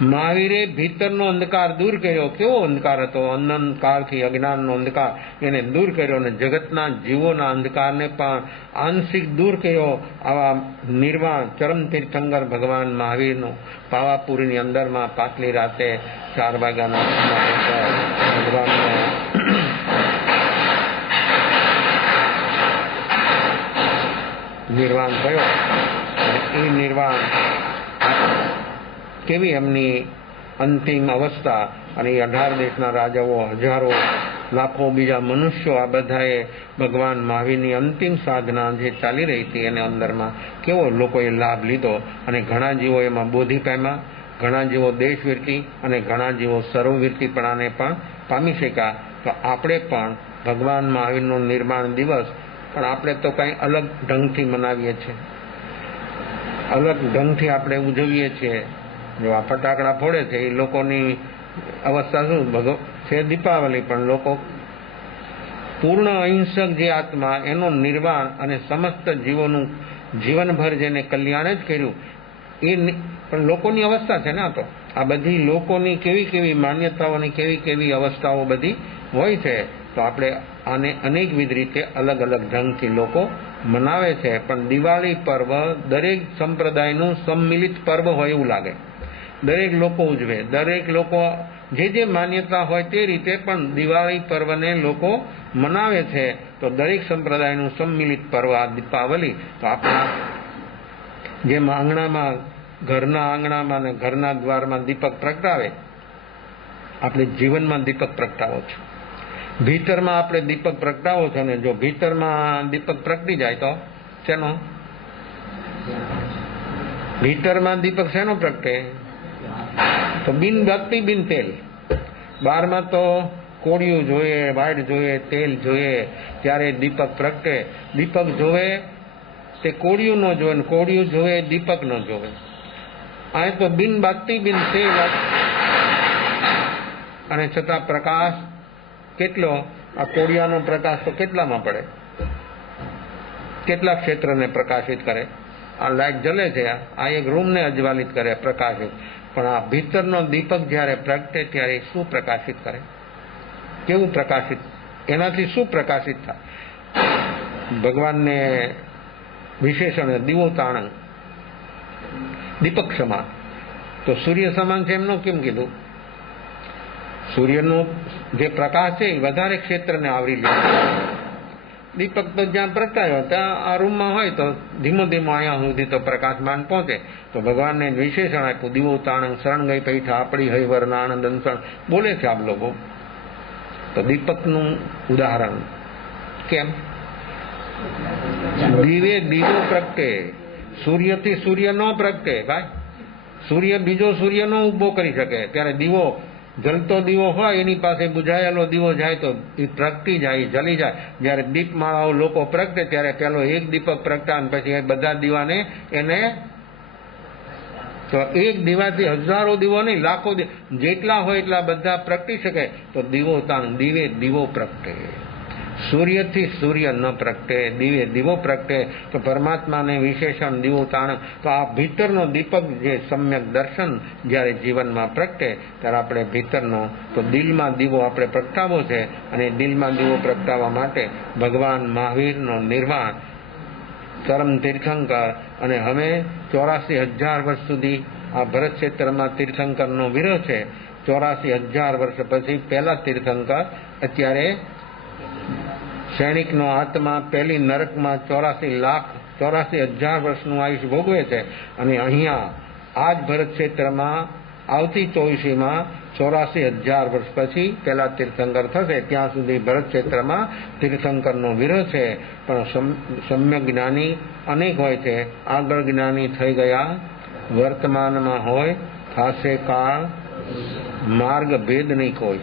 મહાવીરે ભીતરનો અંધકાર દૂર કર્યો. કેવો અંધકાર હતો? અનંતકાળથી અજ્ઞાનનો અંધકાર, એને દૂર કર્યો અને જગતના જીવોના અંધકારને પણ આંશિક દૂર કર્યો. આવા નિર્વાણ ચરમ તીર્થંકર ભગવાન મહાવીરનું પાવાપુરીની અંદરમાં પાછલી રાતે 4 વાગ્યાના ભગવાનનો નિર્વાણ થયો. એ નિર્વાણ કેવી એમની અંતિમ અવસ્થા, અને 18 દેશના રાજાઓ, હજારો લાખો બીજા મનુષ્યો, આ બધાએ ભગવાન મહાવીરની અંતિમ સાધના જે ચાલી રહી હતી એને અંદરમાં કેવો લોકોએ લાભ લીધો. અને ઘણા જીવો એમાં બોધિ પામ્યા, ઘણા જીવો દેશવીરતી અને ઘણા જીવો સર્વવીરતીપણાને પણ પામી શક્યા. તો આપણે પણ ભગવાન મહાવીરનો નિર્માણ દિવસ પણ આપણે તો કંઈ અલગ ઢંગથી મનાવીએ છીએ, અલગ ઢંગથી આપણે ઉજવીએ છીએ. જો આ ફટાકડા ફોડે છે એ લોકોની અવસ્થા શું છે? દીપાવલી, પણ લોકો પૂર્ણ અહિંસક જે આત્મા એનો નિર્વાણ અને સમસ્ત જીવોનું જીવનભર જેને કલ્યાણ જ કર્યું એ પણ લોકોની અવસ્થા છે ને. આ બધી લોકોની કેવી કેવી માન્યતાઓની કેવી કેવી અવસ્થાઓ બધી હોય છે. તો આપણે આને અનેકવિધ રીતે અલગ અલગ ઢંગથી લોકો મનાવે છે. પણ દિવાળી પર્વ દરેક સંપ્રદાયનું સંમિલિત પર્વ હોય એવું લાગે. દરેક લોકો ઉજવે, દરેક લોકો જે માન્યતા હોય તે રીતે પણ દિવાળી પર્વને લોકો મનાવે છે. તો દરેક સંપ્રદાયનું સંમિલિત પર્વ આ દીપાવલી. તો આપણા જેમ આંગણામાં, ઘરના આંગણામાં ને ઘરના દ્વારમાં દીપક પ્રગટાવે, આપણે જીવનમાં દીપક પ્રગટાવો છો. ભીતરમાં આપણે દીપક પ્રગટાવો છો ને જો ભીતરમાં દીપક પ્રગટી જાય તો શેનો? ભીતરમાં દીપક શેનો પ્રગટે? તો બિન ભક્તિ બિન તેલ. બહારમાં તો કોળિયું જોઈએ, વાડ જોઈએ, તેલ જોઈએ, ત્યારે દીપક પ્રગટે. દીપક જોવે તે કોળિયું ન જોવે, ને કોળિયું જોવે દીપક ન જોવે. આ તો બિન ભક્તિ બિન તેલ, અને છતાં પ્રકાશ કેટલો? આ કોળિયાનો પ્રકાશ તો કેટલામાં પડે? કેટલા ક્ષેત્રને પ્રકાશિત કરે? આ લાઈટ જલે છે, આ એક રૂમને અજવાલિત કરે, પ્રકાશિત. પણ આ ભીતરનો દીપક જ્યારે પ્રગટે ત્યારે શું પ્રકાશિત કરે? કેવું પ્રકાશિત? એનાથી શું પ્રકાશિત થાય? ભગવાનને વિશેષણ દીવો તાણંગ, દીપક સમાન. તો સૂર્ય સમાન છે એમનો કેમ કીધું? સૂર્યનો જે પ્રકાશ છે એ વધારે ક્ષેત્રને આવરી લે. દીપક તો જ્યાં પ્રગટાયો ત્યાં આ રૂમમાં હોય તો ધીમો ધીમો અહીંયા સુધી તો પ્રકાશમાન પહોંચે. તો ભગવાનને વિશેષણ આપ્યું દીવો તાણંગ શરણ ગઈ પૈઠા આપણી હૈવરના આનંદ અંસણ બોલે છે આપ લોકો. તો દીપકનું ઉદાહરણ કેમ? દીવે દીવો પ્રગટે, સૂર્યથી સૂર્ય ન પ્રગટે ભાઈ. સૂર્ય બીજો સૂર્ય ન ઉભો કરી શકે. ત્યારે દીવો, જલતો દીવો હોય એની પાસે બુઝાયેલો દીવો જાય તો એ પ્રગટી જાય, જલી જાય. જ્યારે દીપમાળાઓ લોકો પ્રગટે ત્યારે પેલો એક દીપક પ્રગટા અને પછી બધા દીવાને એને, તો એક દીવાથી હજારો દીવો નહીં, લાખો જેટલા હોય એટલા બધા પ્રગટી શકે. તો દીવો તાણ, દીવે દીવો પ્રગટે. સૂર્યથી સૂર્ય ન પ્રગટે, દીવે દીવો પ્રગટે. તો પરમાત્માને વિશેષણ દીવો તાણ. તો આ ભીતરનો દીપક જે સમ્યક દર્શન જ્યારે જીવનમાં પ્રગટે ત્યારે આપણે ભીતરનો, તો દિલમાં દીવો આપણે પ્રગટાવવો છે. અને દિલમાં દીવો પ્રગટાવવા માટે ભગવાન મહાવીરનો નિર્વાણ ચરમ તીર્થંકર, અને હવે 84,000 વર્ષ સુધી આ ભરત ક્ષેત્રમાં તીર્થંકરનો વિરહ છે. 84,000 વર્ષ પછી પહેલા તીર્થંકર, અત્યારે સૈનિકનો આત્મા પહેલી નરકમાં 84,000 વર્ષનું આયુષ્ય ભોગવે છે. અને અહીંયા આ જ ભરત ક્ષેત્રમાં આવતી 24મીમાં 84,000 વર્ષ પછી પેલા તીર્થંકર થશે. ત્યાં સુધી ભરત ક્ષેત્રમાં તીર્થંકરનો વિરોધ છે. પણ સમ્યક જ્ઞાની અનેક હોય છે. આગળ જ્ઞાની થઈ ગયા, વર્તમાનમાં હોય, થશે કાળ, માર્ગ ભેદ નહીં કોઈ.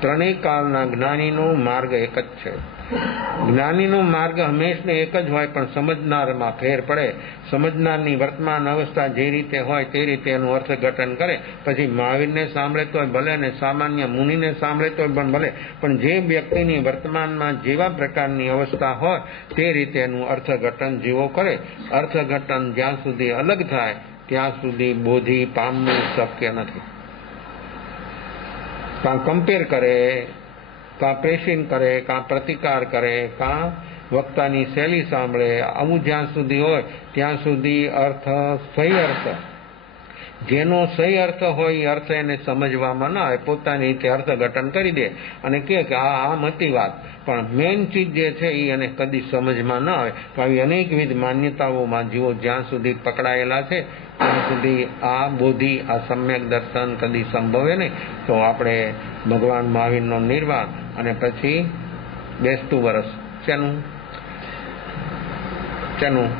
ત્રણેય કાળના જ્ઞાનીનો માર્ગ એક જ છે. જ્ઞાનીનો માર્ગ હંમેશને એક જ હોય, પણ સમજનારમાં ફેર પડે. સમજનારની વર્તમાન અવસ્થા જે રીતે હોય તે રીતે એનું અર્થઘટન કરે. પછી મહાવીરને સાંભળે તોય ભલે ને સામાન્ય મુનિને સાંભળે તોય પણ ભલે, પણ જે વ્યક્તિની વર્તમાનમાં જેવા પ્રકારની અવસ્થા હોય તે રીતે એનું અર્થઘટન જેવો કરે. અર્થઘટન જ્યાં સુધી અલગ થાય ત્યાં સુધી બોધિ પામવું શક્ય નથી. કાં કમ્પેર કરે, કાં પ્રેષણ કરે, કાં પ્રતિકાર કરે, કાં વક્તાની શૈલી સાંભળે, આવું જ્યાં સુધી હોય ત્યાં સુધી અર્થ સહી અર્થ, જેનો સહી અર્થ હોય એ અર્થ એને સમજવામાં ના આવે, પોતાની રીતે અર્થઘટન કરી દે અને કહે કે આમ હતી વાત, પણ મેઇન ચીજ જે છે એ એને કદી સમજમાં ના આવે. તો આવી અનેકવિધ માન્યતાઓમાં જીવો જ્યાં સુધી પકડાયેલા છે ત્યાં સુધી આ બોધિ, આ સમ્યક દર્શન કદી સંભવે નહીં. તો આપણે ભગવાન મહાવીરનો નિર્વાણ અને પછી બેસતું વર્ષ શેનું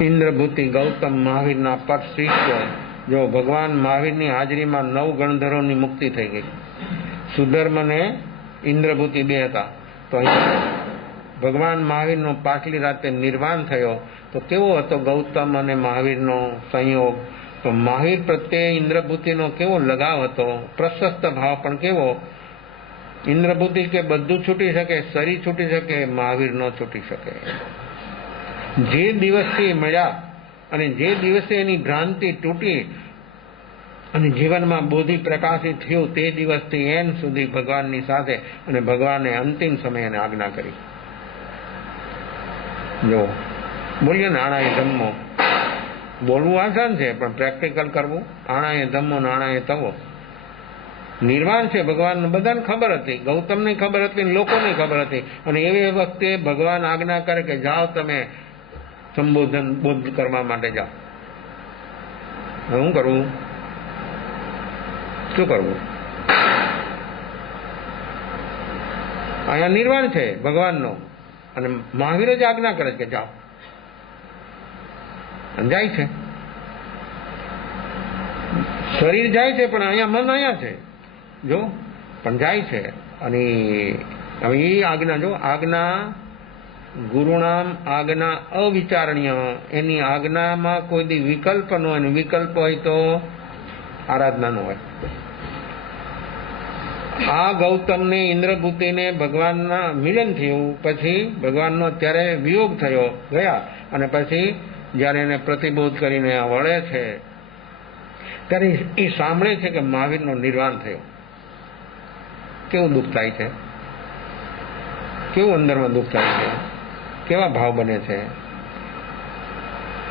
ઇન્દ્રભૂતિ ગૌતમ મહાવીરના પર શિષ્ય. જો ભગવાન મહાવીરની હાજરીમાં 9 ગણધરોની મુક્તિ થઈ ગઈ. સુધર્મ ને ઇન્દ્રભૂતિ 2 હતા. તો અહીંયા ભગવાન મહાવીરનો પાછલી રાતે નિર્વાણ થયો. તો કેવો હતો ગૌતમ અને મહાવીરનો સંયોગ? તો મહાવીર પ્રત્યે ઇન્દ્રભૂતિનો કેવો લગાવ હતો, પ્રશસ્ત ભાવ પણ કેવો. ઇન્દ્રભૂતિ કે બધું છૂટી શકે, શરીર છૂટી શકે, મહાવીર ન છૂટી શકે. જે દિવસથી મળ્યા અને જે દિવસે એની ભ્રાંતિ તૂટી અને જીવનમાં બોધિ પ્રકાશિત થયું તે દિવસથી એન સુધી ભગવાનની સાથે, અને ભગવાને અંતિમ સમયે એને આજ્ઞા કરી. જો બોલીએ ને આણાએ ધમ્મો, બોલવું આસાન છે પણ પ્રેક્ટિકલ કરવું. આણાએ ધમ્મો ને આણાએ તવો. નિર્વાણ છે ભગવાન બધાને ખબર હતી, ગૌતમને ખબર હતી, લોકોને ખબર હતી. અને એવી વખતે ભગવાન આજ્ઞા કરે કે જાઓ તમે સંબોધન બોધ કરવા માટે જાઓ. શું કરવું? શું કરવું? અહીંયા નિર્વાણ છે ભગવાનનો અને મહાવીર જ આજ્ઞા કરે કે જાઓ. જાય છે, શરીર જાય છે પણ અહીંયા મન અહીંયા છે. જો પણ જાય છે. અને હવે એ આજ્ઞા, જો આજ્ઞા ગુરુનામ આજ્ઞા અવિચારણીય. એની આજ્ઞામાં કોઈ દી વિકલ્પ ન હોય, વિકલ્પ હોય તો આરાધના ન હોય. આ ગૌતમને ઇન્દ્રભૂતિને ભગવાનના મિલન થયું, પછી ભગવાનનો ત્યારે વિયોગ થયો, ગયા. અને પછી જયારે એને પ્રતિબોધ કરીને વળે છે ત્યારે એ સાંભળે છે કે મહાવીરનો નિર્વાણ થયો. કેવું દુઃખ થાય છે, કેવું અંદરમાં દુઃખ થાય છે, કેવા ભાવ બને છે.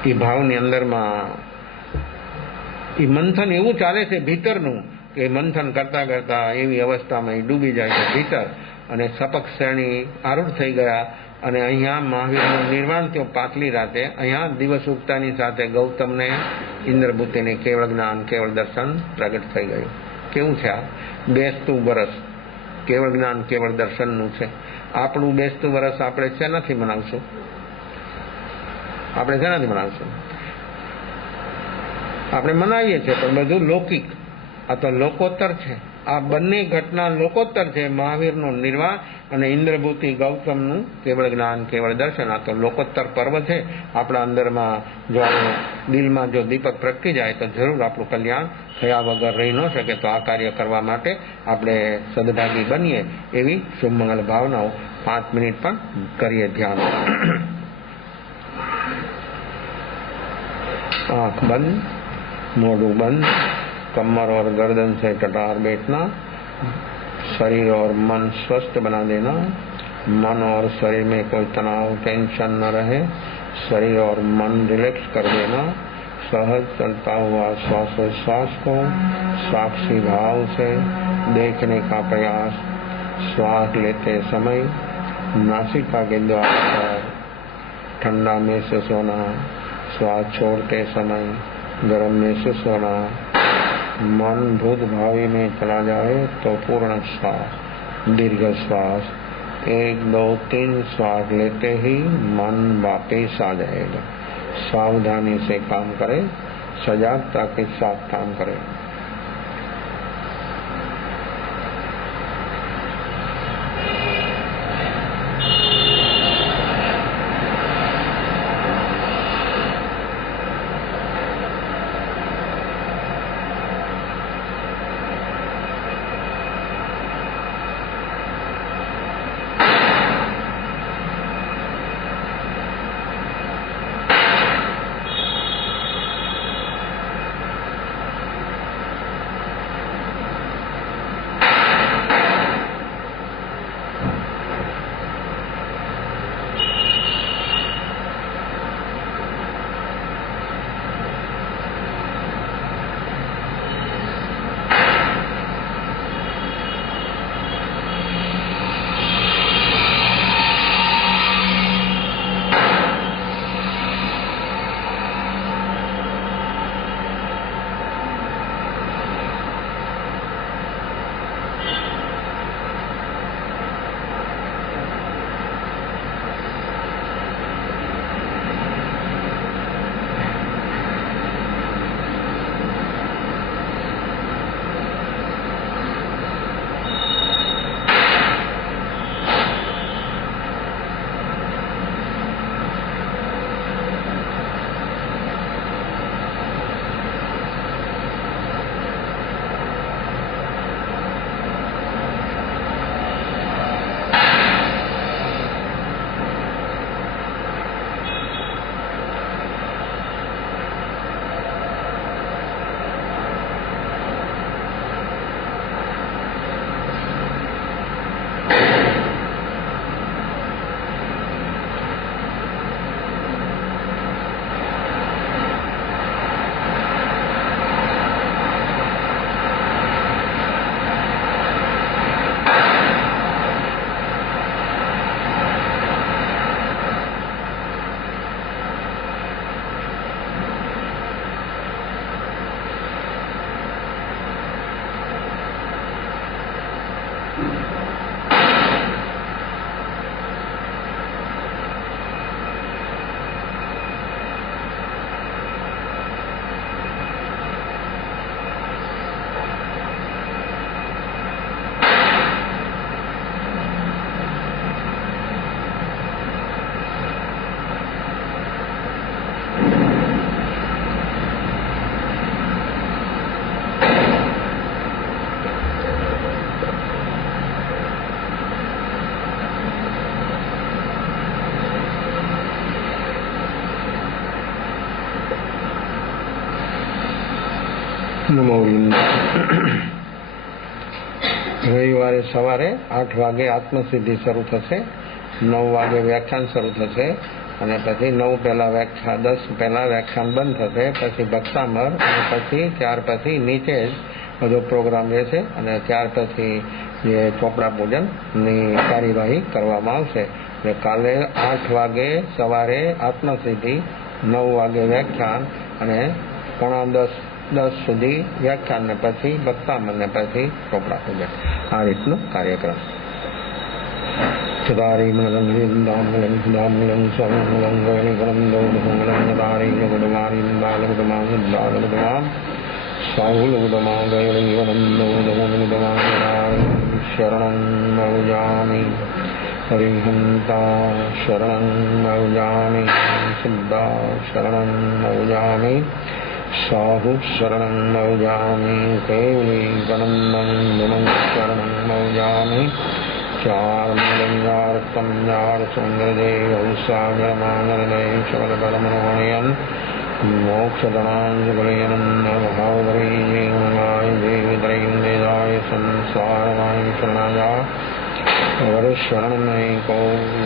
એ ભાવની અંદરમાં એ મંથન એવું ચાલે છે ભીતરનું, કે મંથન કરતા કરતા એવી અવસ્થામાં એ ડૂબી જાય છે ભીતર. અને સપક શ્રેણી આરૂઢ થઈ ગયા. અને અહીંયા મહાવીરનું નિર્વાણ થયું પાછલી રાતે. અહીંયા દિવસ ઉગતાની સાથે ગૌતમને ઇન્દ્રભૂતિને કેવળ જ્ઞાન, કેવળ દર્શન પ્રગટ થઈ ગયું. કેવું છે આ બેસતું વરસ? કેવળ જ્ઞાન, કેવળ દર્શનનું છે. આપણું બેસતું વરસ આપણે શેનાથી મનાવશું? આપણે શેનાથી મનાવશું? આપણે મનાવીએ છીએ પણ બધું લૌકિક. આ તો લોકોત્તર છે. આ બંને ઘટના લોકોત્તર છે. મહાવીરનું નિર્વાણ અને ઇન્દ્રભૂતિ ગૌતમનું કેવળ જ્ઞાન, કેવળ દર્શન. આ તો લોકોત્તર પર્વ છે. આપણા અંદરમાં જો દિલમાં જો દીપક પ્રગટી જાય તો જરૂર આપણું કલ્યાણ થયા વગર રહી ન શકે. તો આ કાર્ય કરવા માટે આપણે સદભાગી બનીએ એવી શુભમંગલ ભાવનાઓ 5 મિનિટ પણ કરીએ ધ્યાન. आँख बंद, मोड़ू बंद, कमर और गर्दन से कटार बैठना, शरीर और मन स्वस्थ बना देना. मन और शरीर में कोई तनाव, टेंशन न रहे. शरीर और मन रिलैक्स कर देना. सहज चलता हुआ श्वासोच्छ्वास को साक्षी भाव से देखने का प्रयास. श्वास लेते समय नासिका के द्वार पर ठंडा में से सोना. श्वास छोड़ते समय गर्म में से सोना. मन भूत भावी में चला जाए तो पूर्ण श्वास, दीर्घ श्वास 1 2 3 श्वास लेते ही मन वापस आ जाएगा। सावधानी से काम करे, सजागता के साथ काम करे। નમો રવિવારે સવારે 8 વાગે આત્મસિદ્ધિ શરૂ થશે, 9 વાગે વ્યાખ્યાન શરૂ થશે અને પછી 9 પહેલા 10 પહેલા વ્યાખ્યાન બંધ થશે, પછી ભક્તામર અને પછી ત્યાર પછી નીચે જ બધો પ્રોગ્રામ રહેશે અને ત્યાર પછી જે ચોપડા પૂજનની કાર્યવાહી કરવામાં આવશે. એટલે કાલે 8 વાગે સવારે આત્મસિદ્ધિ, 9 વાગે વ્યાખ્યાન અને 9:45 સુધી વ્યાખ્યાન ને પછી ભક્તામર ને પછી ચોપડા પૂજન, આ રીતનો કાર્યક્રમ. શરણં મૌજામિ હરિહંતા શરણં મૌજામિ સિદ્ધા શરણં મૌજામિ સાહુ શરણં મૌજામિ કેવલી ગણંદં ગુણં શરણં મૌજામિ ચાર્મલંજાર્તમ યાર સુંદરદેવ સાગરમાનરદય શબદપરમણોણયન મોક્ષદણાંજલિયનં ભાવધરીય દેવી દેદાય સંસારમાય શરણાયા વરશરણમય કો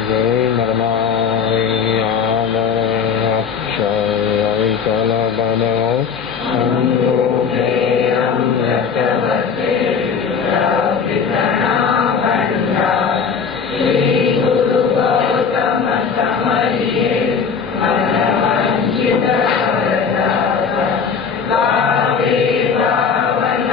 જય નર્માદય અક્ષય વિકલબદો Bhagavad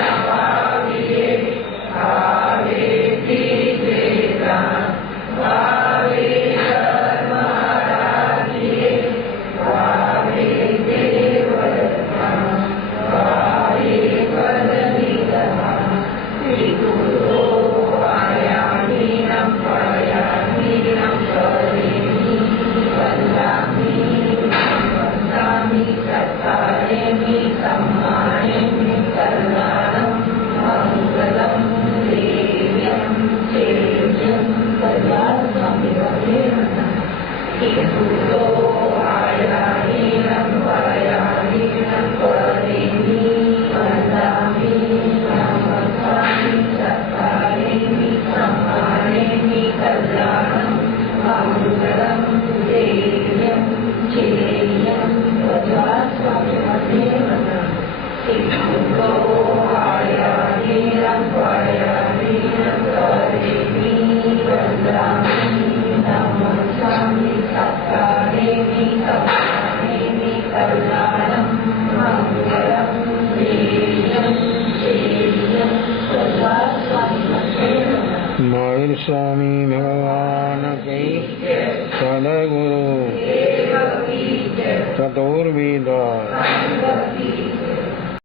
स्वामी भगवान की सदगुरु चतुर्विद